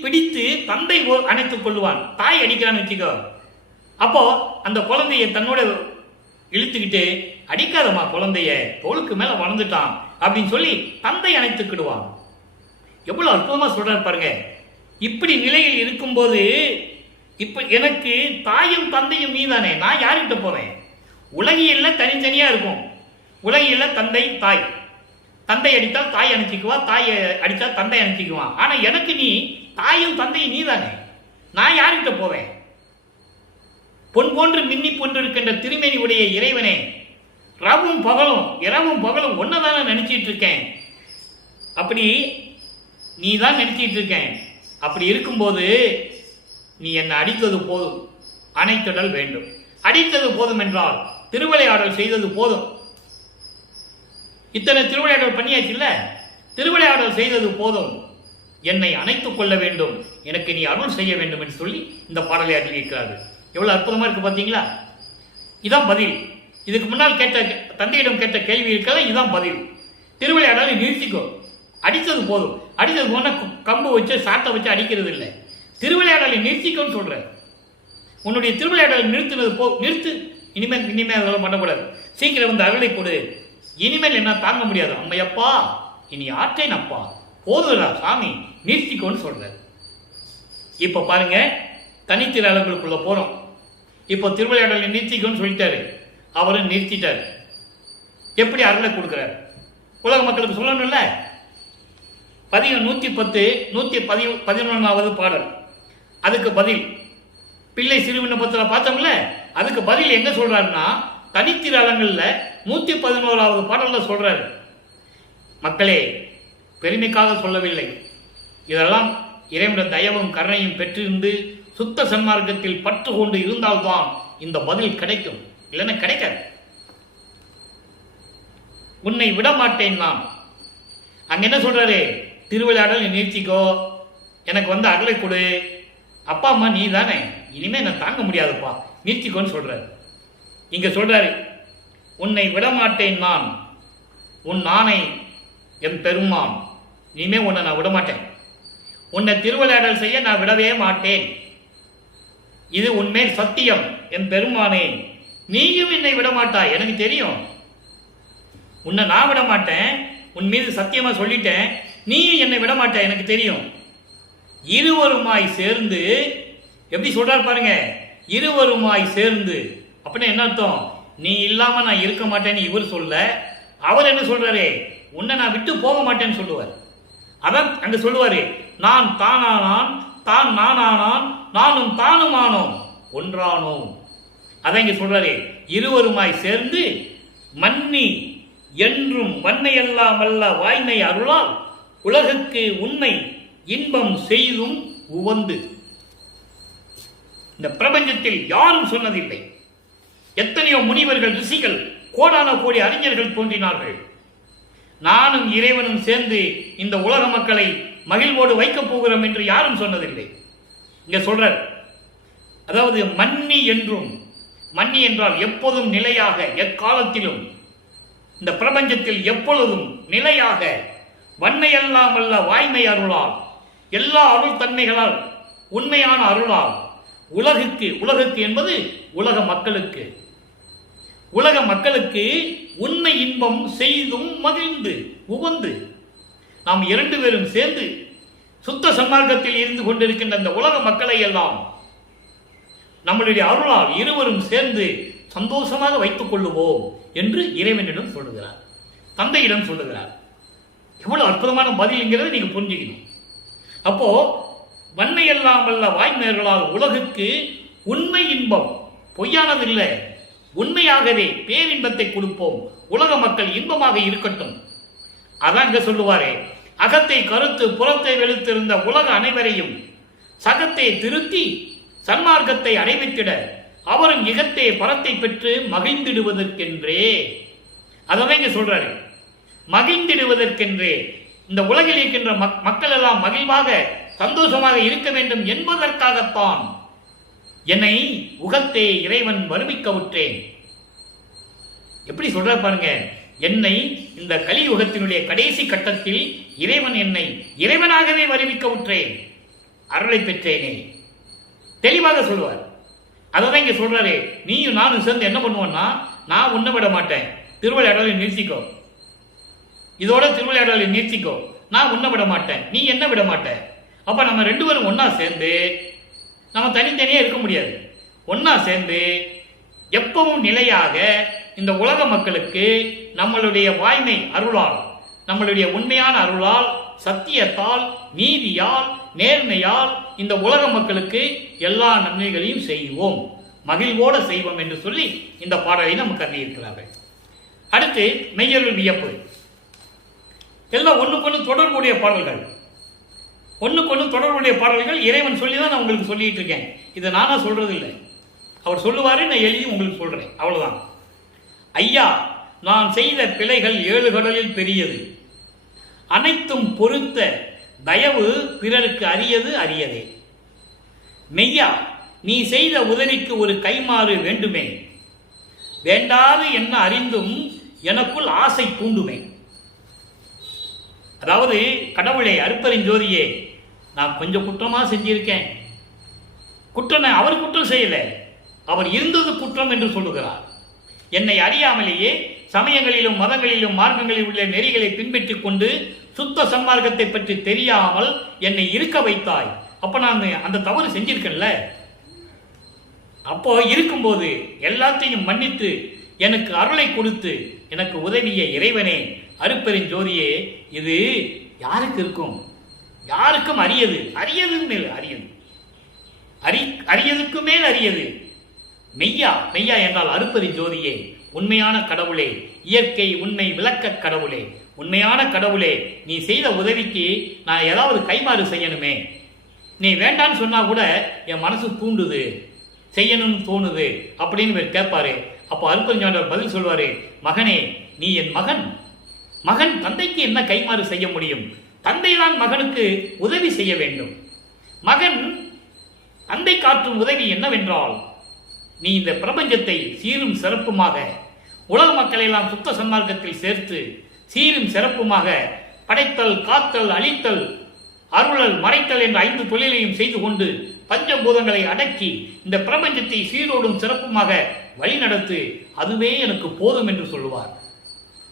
பிடித்து தந்தை அணைத்துக் கொள்ளுவான். தாய் அடிக்கிறான்னு வச்சுக்கோ, அப்போ அந்த குழந்தைய தன்னோட இழுத்துக்கிட்டு அடிக்காதமா குழந்தைய, தோளுக்கு மேல வளர்ந்துட்டான் அப்படின்னு சொல்லி தந்தை அணைத்துக்கிடுவான். எவ்வளவு அற்புதமா சொல்றாரு பாருங்க. இப்படி நிலையில் இருக்கும்போது இப்ப எனக்கு தாயும் தந்தையும் நீதானே, நான் யார்கிட்ட போவேன்? உலகியல்ல தனித்தனியா இருக்கும். உலகியல்ல தந்தை தாய், தந்தை அடித்தால் தாய் அணைச்சிக்குவா, தாய் அடித்தா தந்தை அணைச்சிக்குவான். ஆனா எனக்கு நீ தாயும் தந்தையும் நீதானே, நான் யார்கிட்ட போவேன்? பொன் போன்று மின்னி போன்று இருக்கின்ற திருமேனி உடைய இறைவனே, இரவும் பகலும் ஒன்னதான நினைச்சிட்டு இருக்கேன். அப்படி நீ தான் நினைச்சிட்டு இருக்கேன். அப்படி இருக்கும்போது நீ என்னை அடித்தது போதும், அணைத்திடல் வேண்டும். அடித்தது போதும் என்றால் திருவிளையாடல் செய்தது போதும். இத்தனை திருவிளையாடல் பண்ணியாச்சு இல்ல, திருவிளையாடல் செய்தது போதும், என்னை அணைத்துக் கொள்ள வேண்டும், எனக்கு நீ அருள் செய்ய வேண்டும் என்று சொல்லி இந்த பாடலை அறிவிக்கிறார்கள். எவ்வளவு அற்புதமா இருக்கு பாத்தீங்களா? இதான் பதில். இதுக்கு முன்னால் கேட்ட தந்தையிடம் கேட்ட கேள்வி இருக்கல, இதான் பதில். திருவிளையாடலை நிறுத்திக்கோ, அடித்தது போதும். அடித்தது போன கம்பு வச்சு சாட்டை வச்சு அடிக்கிறது இல்லை. திருவிளையாடலை நிறுத்திக்கோன்னு சொல்ற. உன்னுடைய திருவிளையாடலை நிறுத்து. இனிமேல் அதெல்லாம் பண்ணக்கூடாது. சீக்கிரம் வந்து அருளை கொடு. இனிமேல் என்ன தாங்க முடியாது. அம்மையப்பா, இனி ஆற்றேன் அப்பா, போதுடா சாமி, நிறுத்திக்கோன்னு சொல்ற. இப்ப பாருங்க, தனித்திராளர்களுக்குள்ள போறோம். இப்போ திருவிளையாடலை நிறுத்திக்கோன்னு சொல்லிட்டாரு, அவரும் நிறுத்திட்டாரு. எப்படி அருளை கொடுக்கிறார்? உலக மக்களுக்கு சொல்லணும்ல. 110 111வது பாடல், அதுக்கு பதில் பிள்ளை சிறு விண்ணப்பத்தில் பார்த்தோம்ல. அதுக்கு பதில் எங்க சொல்றாருன்னா, தனித்திராளங்கள்ல 111வது பாடல்ல சொல்றாரு. மக்களே, பெருமைக்காக சொல்லவில்லை. இதெல்லாம் இறைவனுடைய தயவும் கருணையும் பெற்றிருந்து சுத்த சன்மார்க்கத்தில் பற்று கொண்டு இருந்தால்தான் இந்த பதில் கிடைக்கும், இல்லைன்னா கிடைக்காது. உன்னை விட மாட்டேன் நான். அங்க என்ன சொல்றாரு? திருவிளையாடல் நிறுத்திக்கோ, எனக்கு வந்து அருளை கொடு, அப்பா அம்மா நீ தானே, இனிமே நான் தாங்க முடியாதுப்பா, நிறுத்திக்கோன்னு சொல்றாரு. இங்க சொல்றாரு, உன்னை விடமாட்டேன் நான், உன் நானை என் பெருமான், இனிமே உன்னை நான் விடமாட்டேன், உன்னை திருவிளையாடல் செய்ய நான் விடவே மாட்டேன், இது உன்மேல் சத்தியம் என் பெருமானே, நீயும் என்னை விடமாட்டாய், எனக்கு தெரியும். உன்னை நான் விட மாட்டேன், உன் மீது சத்தியமா சொல்லிட்டேன், நீயும் என்னை விடமாட்ட, எனக்கு தெரியும். இருவருமாய் சேர்ந்து, எப்படி சொல்றார் பாருங்க, இருவருமாய் சேர்ந்து அப்படின்னா என்ன அர்த்தம்? நீ இல்லாம நான் இருக்க மாட்டேன்னு இவர் சொல்ல, அவர் என்ன சொல்றாரு? உன்னை நான் விட்டு போக மாட்டேன்னு சொல்லுவார். அதான் அங்க சொல்லுவாரு, நான் தானானான், தான் நானானான், நானும் தானுமானோம், ஒன்றானோம். அதான் இங்க சொல்றாரு, இருவருமாய் சேர்ந்து மன்னி என்றும் வன்மையெல்லாம் அல்ல வாய்மை அருளால் உலகுக்கு உண்மை இன்பம் செய்தும் உவந்து. இந்த பிரபஞ்சத்தில் யாரும் சொன்னதில்லை. எத்தனையோ முனிவர்கள், ரிஷிகள், கோடான கோடி அறிஞர்கள் தோன்றினார்கள். நானும் இறைவனும் சேர்ந்து இந்த உலக மக்களை மகிழ்வோடு வைக்கப் போகிறோம் என்று யாரும் சொன்னதில்லை. இங்க சொல்றார், அதாவது மன்னி என்றும், மன்னி என்றால் எப்போதும் நிலையாக, எக்காலத்திலும் இந்த பிரபஞ்சத்தில் எப்பொழுதும் நிலையாக வன்மையெல்லாம் அல்ல வாய்மை அருளால், எல்லா அருள் தன்மைகளால் உண்மையான அருளால் உலகுக்கு, உலகுக்கு என்பது உலக மக்களுக்கு, உலக மக்களுக்கு உண்மை இன்பம் செய்தும் மகிழ்ந்து உவந்து நாம் இரண்டு பேரும் சேர்ந்து சுத்த சன்மார்க்கத்தில் இருந்து கொண்டிருக்கின்ற அந்த உலக மக்களை எல்லாம் நம்மளுடைய அருளால் இருவரும் சேர்ந்து சந்தோஷமாக வைத்துக் கொள்ளுவோம் என்று இறைவனிடம் சொல்லுகிறார், தந்தையிடம் சொல்லுகிறார். எவ்வளவு அற்புதமான பதில்ங்கிறத நீங்க புரிஞ்சுக்கணும். அப்போ வன்மையெல்லாம் அல்ல வாய்மையர்களால் உலகுக்கு உண்மை இன்பம், பொய்யானதில்லை, உண்மையாகவே பேரின்பத்தை கொடுப்போம், உலக மக்கள் இன்பமாக இருக்கட்டும். அதான் இங்க சொல்லுவாரே, அகத்தை கருத்து புறத்தை வெளுத்திருந்த உலக அனைவரையும் சகத்தை திருத்தி சன்மார்க்கத்தை அடைவித்திட அவரும் இகத்தை பரத்தை பெற்று மகிழ்ந்திடுவதற்கென்றே. அதான் இங்க சொல்றாரு, மகிழ்ந்திடுவதற்கென்றே. இந்த உலகில் இருக்கின்ற மக்கள் எல்லாம் மகிழ்வாக சந்தோஷமாக இருக்க வேண்டும் என்பதற்காகத்தான் என்னை உகத்தே இறைவன் வருவிக்க விட்டேன். எப்படி சொல்ற பாருங்க, என்னை இந்த கலியுகத்தினுடைய கடைசி கட்டத்தில் இறைவன் என்னை இறைவனாகவே வருவிக்க விட்டேன், அருளை பெற்றேனே. தெளிவாக சொல்லுவார். அதான் இங்க சொல்றாரு, நீயும் நானும் சேர்ந்து என்ன பண்ணுவோம்னா, நான் உன்னை விட மாட்டேன், திருவிளையாடலை நிறுத்திக்கோ, இதோட திருவிளையாடலை நிறுத்திக்கோ, நான் உன்னை விட மாட்டேன், நீ என்ன விட மாட்டேன். அப்ப நம்ம ரெண்டு பேரும் ஒன்னா சேர்ந்து, நம்ம தனித்தனியே இருக்க முடியாது, ஒன்னா சேர்ந்து எப்பவும் நிலையாக இந்த உலக மக்களுக்கு நம்மளுடைய வாய்மை அருளால், நம்மளுடைய உண்மையான அருளால், சத்தியத்தால், நீதியால், நேர்மையால் இந்த உலக மக்களுக்கு எல்லா நன்மைகளையும் செய்வோம், மகிழ்வோட செய்வோம் என்று சொல்லி இந்த பாடலை நமக்கு அறிவிக்கிறார்கள். அடுத்து மெய்யருள் வியப்பு. எல்லாம் ஒண்ணுக்கொன்று தொடர்புடைய பாடல்கள், ஒண்ணுக்கொன்று தொடர்புடைய பாடல்கள். இறைவன் சொல்லி தான் நான் உங்களுக்கு சொல்லிட்டு இருக்கேன், இதை நானா சொல்றது இல்லை, அவர் சொல்லுவாரு, நான் எழுதி உங்களுக்கு சொல்றேன், அவ்வளவுதான். ஐயா, நான் செய்த பிழைகள் 7 கடலில் பெரியது, அனைத்தும் பொறுத்த தயவு பிறருக்கு அரியது அரியதே. மெய்யா, நீ செய்த உதவிக்கு ஒரு கைமாறு வேண்டுமே, வேண்டாது என்ன அறிந்தும் எனக்குள் ஆசை தூண்டுமே. அதாவது கடவுளே, அருட்பெருஞ்சோதியே, நான் கொஞ்சம் குற்றமா செஞ்சிருக்கேன். குற்றம் அவர் குற்றம் செய்யல, அவர் இருந்தது குற்றம் என்று சொல்லுகிறார். என்னை அறியாமலேயே சமயங்களிலும் மதங்களிலும் மார்க்கங்களில் உள்ள நெறிகளை பின்பற்றிக் கொண்டு சுத்த சன்மார்க்கத்தை பற்றி தெரியாமல் என்னை இருக்க வைத்தாய். அப்ப நான் அந்த தவறு செஞ்சிருக்கேன்ல. அப்போ இருக்கும்போது எல்லாத்தையும் மன்னித்து எனக்கு அருளை கொடுத்து எனக்கு உதவிய இறைவனே, அருட்பெருஞ்சோதியே, இது யாருக்கு இருக்கும்? யாருக்கும் அரியது, அரியது மேல் அரியது, அரியதுக்கு மேல் அரியது. மெய்யா, மெய்யா என்றால் அருட்பெருஞ்சோதியே, உண்மையான கடவுளே, இயற்கை உண்மை விளக்க கடவுளே, உண்மையான கடவுளே, நீ செய்த உதவிக்கு நான் ஏதாவது கைமாறு செய்யணுமே. நீ வேண்டான்னு சொன்னா கூட என் மனசு தூண்டுது, செய்யணும்னு தோணுது அப்படின்னு கேட்பாரு. அப்போ அருட்பெருஞ்சோதியார் பதில் சொல்வாரு, மகனே, நீ என் மகன், மகன் தந்தைக்கு என்ன கைமாறு செய்ய முடியும்? தந்தைதான் மகனுக்கு உதவி செய்ய வேண்டும். மகன் தந்தை காட்டும் உதவி என்னவென்றால், நீ இந்த பிரபஞ்சத்தை சீரும் சிறப்புமாக உலக மக்களை எல்லாம் சுத்த சன்மார்க்கத்தில் சேர்த்து சீரும் சிறப்புமாக படைத்தல், காத்தல், அழித்தல், அருளல், மறைத்தல் என்ற 5 தொழிலையும் செய்து கொண்டு பஞ்சபூதங்களை அடக்கி இந்த பிரபஞ்சத்தை சீரோடும் சிறப்புமாக வழிநடத்து, அதுவே எனக்கு போதும் என்று சொல்லுவார்.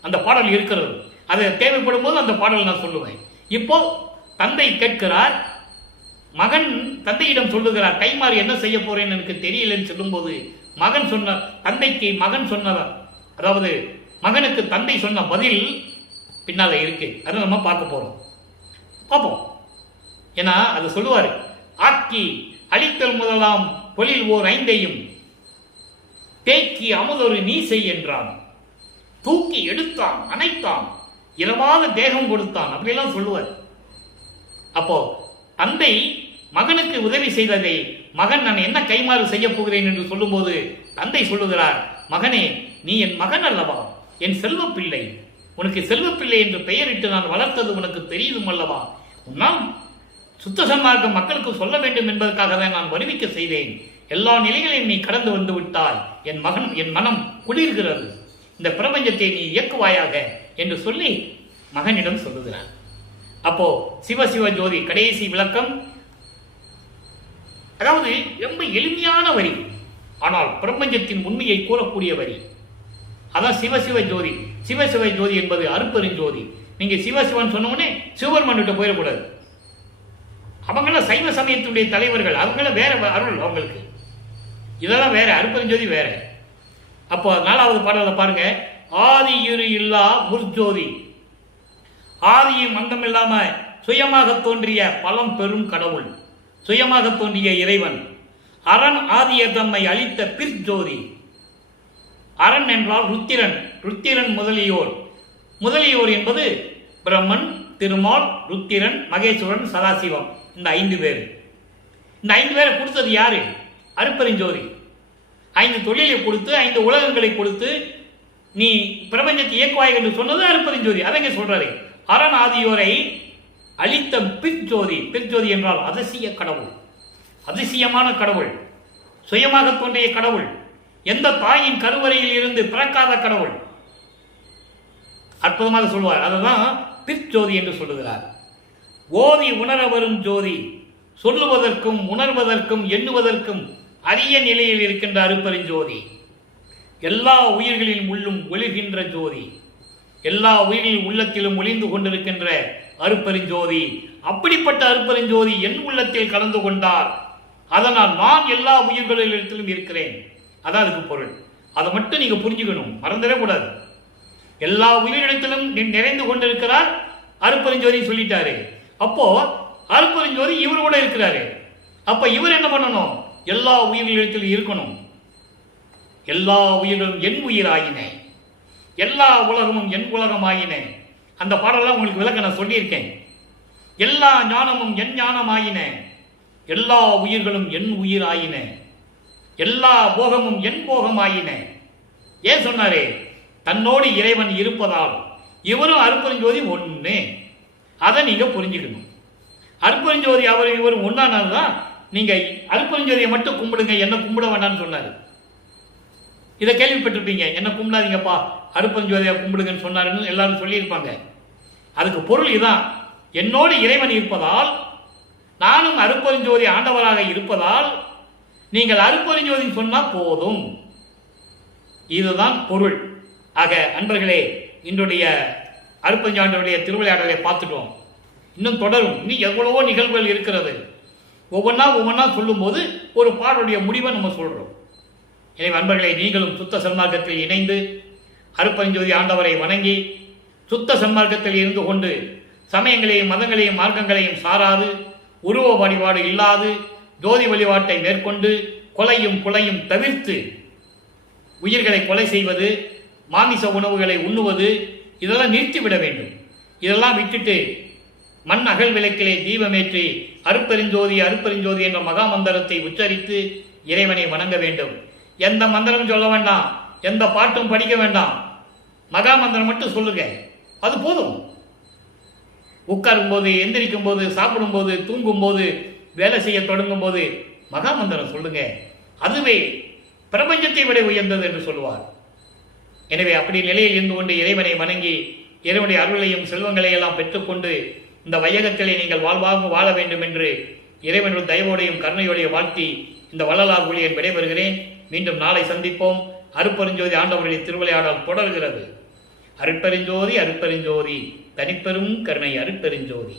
அந்த பாடல் இருக்கிறது, அது தேவைப்படும் போது அந்த பாடல் நான் சொல்லுவேன். இப்போ தந்தை கேட்கிறார், மகன் தந்தையிடம் சொல்லுகிறார், கைமாறு என்ன செய்ய போறேன்னு எனக்கு தெரியலன்னு சொல்லும்போது மகன் சொன்ன தந்தைக்கு மகன் சொன்னவர், அதாவது மகனுக்கு தந்தை சொன்ன பதில் பின்னால இருக்கு, அதை நம்ம பார்க்க போறோம், பார்ப்போம். ஏன்னா அது சொல்லுவாரு, ஆக்கி அழித்தல் முதலாம் பொழில் ஓர் 5ஐயும் தேக்கி அமுதொரு நீ செய் என்றான், தூக்கி எடுத்தான், அணைத்தான், இரவாத தேகம் கொடுத்தான், அப்படியெல்லாம் சொல்லுவார். அப்போ தந்தை மகனுக்கு உதவி செய்ததை மகன் நான் என்ன கைமாறு செய்ய போகிறேன் என்று சொல்லும்போது தந்தை சொல்லுகிறார், மகனே, நீ என் மகன் அல்லவா, என் செல்வ பிள்ளை, உனக்கு செல்வ பிள்ளை என்று பெயரிட்டு நான் வளர்த்தது உனக்கு தெரியும் அல்லவா, உன்னால் சுத்த சன்மார்க்கம் மக்களுக்கு சொல்ல வேண்டும் என்பதற்காக தான் நான் வருவிக்க செய்தேன் எல்லா நிலைகளையும் நீ கடந்து வந்து விட்டாய், என் மனம் குளிர்கிறது, இந்த பிரபஞ்சத்தை நீ இயக்குவாயாக என்று சொல்லி மகனிடம் சொல்லுகிறார். அப்போ சிவ ஜோதி கடைசி விளக்கம். அதாவது ரொம்ப எளிமையான வரி, ஆனால் பிரபஞ்சத்தின் உண்மையை கூறக்கூடிய வரி. அதான் சிவ ஜோதி. சிவ ஜோதி என்பது அருட்பெருஞ்சோதி. நீங்க சிவன் சொன்ன உடனே சிவபெருமான்கிட்ட போயிடக்கூடாது. அவங்களாம் சைவ சமயத்துடைய தலைவர்கள், அவங்கள வேற அருள் அவங்களுக்கு, இதெல்லாம் வேற, அருட்பெருஞ்சோதி வேற. அப்போ 4வது பாடலை பாருங்க. ஆதி இரு இல்லா முற்ஜோதி, ஆதியும் அங்கம் இல்லாம சுயமாக தோன்றிய பலம் பெரும் கடவுள், சுயமாக தோன்றிய இறைவன், அரண் ஆதிய தம்மை அளித்த பிற்ஜோதி. அரண் என்றால் ருத்திரன், ருத்திரன் முதலியோர் என்பது பிரம்மன், திருமால், ருத்திரன், மகேஸ்வரன், சதாசிவம். இந்த 5 பேர். இந்த 5 பேரை கொடுத்தது யாரு? அருட்பெருஞ்சோதி. 5 தொழிலை கொடுத்து 5 உலகங்களை கொடுத்து நீ பிரபஞ்சத்தை இயக்குவாய் என்று சொன்னது அருட்பெருஞ்சோதி. அதங்க சொல்றாரு, அரண் ஆதியோரை அளித்த பிற்ஜோதி. பிற்ஜோதி என்றால் அதிசய கடவுள், அதிசயமான கடவுள், சுயமாக தோன்றிய கடவுள், எந்த தாயின் கருவறையில் இருந்து பிறக்காத கடவுள். அற்புதமாக சொல்வார். அதுதான் பிற்ஜோதி என்று சொல்லுகிறார். ஓதி உணர வரும் ஜோதி, சொல்லுவதற்கும் உணர்வதற்கும் எண்ணுவதற்கும் அரிய நிலையில் இருக்கின்ற அருட்பெருஞ்சோதி. எல்லா உயிர்களிலும் உள்ளும் ஒளிர்கின்ற ஜோதி, எல்லா உயிர்களின் உள்ளத்திலும் ஒளிந்து கொண்டிருக்கின்ற அருட்பெருஞ்சோதி. அப்படிப்பட்ட அருட்பெருஞ்சோதி என் உள்ளத்தில் கலந்து கொண்டார், அதனால் நான் எல்லா உயிர்களிடத்திலும் இருக்கிறேன். அதான் அதுக்கு பொருள். அதை மட்டும் நீங்க புரிஞ்சுக்கணும், மறந்துடக்கூடாது. எல்லா உயிரிடத்திலும் நிறைந்து கொண்டிருக்கிறார் அருட்பெருஞ்சோதி சொல்லிட்டாரு. அப்போ அருட்பெருஞ்சோதி இவர் கூட இருக்கிறாரு. அப்ப இவர் என்ன பண்ணணும்? எல்லா உயிர்களிடத்திலும் இருக்கணும். எல்லா உயிர்களும் என் உயிராயின, எல்லா உலகமும் என் உலகம் ஆயின. அந்த பாடலாம் உங்களுக்கு விளக்க நான் சொல்லியிருக்கேன். எல்லா ஞானமும் என் ஞானம் ஆயின, எல்லா உயிர்களும் என் உயிர் ஆயின, எல்லா போகமும் என் போகம் ஆயின. ஏன் சொன்னாரு? தன்னோடு இறைவன் இருப்பதால் இவரும் அருட்பெருஞ்சோதி ஒண்ணு. அதை நீங்க புரிஞ்சுக்கணும். அருட்பெருஞ்சோதி அவர் இவரும் ஒன்னானால்தான் நீங்க அருட்பெருஞ்சோதியை மட்டும் கும்பிடுங்க, என்ன கும்பிட வேண்டாம்னு சொன்னாரு. இதை கேள்விப்பட்டிருப்பீங்க, என்ன கும்பிடாதீங்கப்பா அருட்பெருஞ்சோதியை கும்பிடுங்கன்னு சொன்னாருன்னு எல்லாரும் சொல்லியிருப்பாங்க. அதுக்கு பொருள் இதுதான். என்னோடு இறைவன் இருப்பதால், நானும் அருட்பெருஞ்சோதி ஆண்டவராக இருப்பதால் நீங்கள் அருட்பெருஞ்சோதி சொன்னா போதும். இதுதான் பொருள். ஆக அன்பர்களே, இன்றைய அருட்பெருஞ்சாண்டவருடைய திருவிளையாடலை பார்த்துட்டோம். இன்னும் தொடரும். இன்னும் எவ்வளவோ நிகழ்வுகள் இருக்கிறது. ஒவ்வொன்றா சொல்லும் போது ஒரு பாடலுடைய முடிவை நம்ம சொல்றோம். எனவே அன்பர்களே, நீங்களும் சுத்த சன்மார்க்கத்தில் இணைந்து அருட்பெருஞ்சோதி ஆண்டவரை வணங்கி சுத்த சன்மார்க்கத்தில் இருந்து கொண்டு சமயங்களையும் மதங்களையும் மார்க்கங்களையும் சாராது, உருவ வழிபாடு இல்லாது ஜோதி வழிபாட்டை மேற்கொண்டு கொலையும் கொலையும் தவிர்த்து உயிர்களை கொலை செய்வது, மாமிச உணவுகளை உண்ணுவது, இதெல்லாம் நிறுத்திவிட வேண்டும். இதெல்லாம் விட்டுட்டு மண் அகல் விளக்கிலே தீபமேற்றி அருட்பெருஞ்சோதி அருட்பெருஞ்சோதி என்ற மகா மந்திரத்தை உச்சரித்து இறைவனை வணங்க வேண்டும். எந்த மந்திரம் சொல்ல வேண்டாம், எந்த பாட்டும் படிக்க வேண்டாம், மகா மந்திரம் மட்டும் சொல்லுங்க, அது போதும். உட்காரும் போது, எந்திரிக்கும் போது, சாப்பிடும் போது, தூங்கும் போது, வேலை செய்ய தொடங்கும் போது மகா மந்திரம் சொல்லுங்க. அதுவே பிரபஞ்சத்தை விட உயர்ந்தது என்று சொல்லுவார். எனவே அப்படி நிலையில் இருந்து கொண்டு இறைவனை வணங்கி இறைவனுடைய அருளையும் செல்வங்களையும் எல்லாம் பெற்றுக்கொண்டு இந்த வையகத்திலே நீங்கள் வாழ்வாக வாழ வேண்டும் என்று இறைவனுடைய தயவோடையும் கருணையோடையும் வாழ்த்தி இந்த வள்ளலார் ஊழியர் விடைபெறுகிறேன். மீண்டும் நாளை சந்திப்போம். அருட்பெருஞ்சோதி ஆண்டவருடைய திருவிளையாடல் தொடர்கிறது. அருட்பெருஞ்சோதி அருட்பெருஞ்சோதி, தனிப்பெரும் கருணை அருட்பெருஞ்சோதி.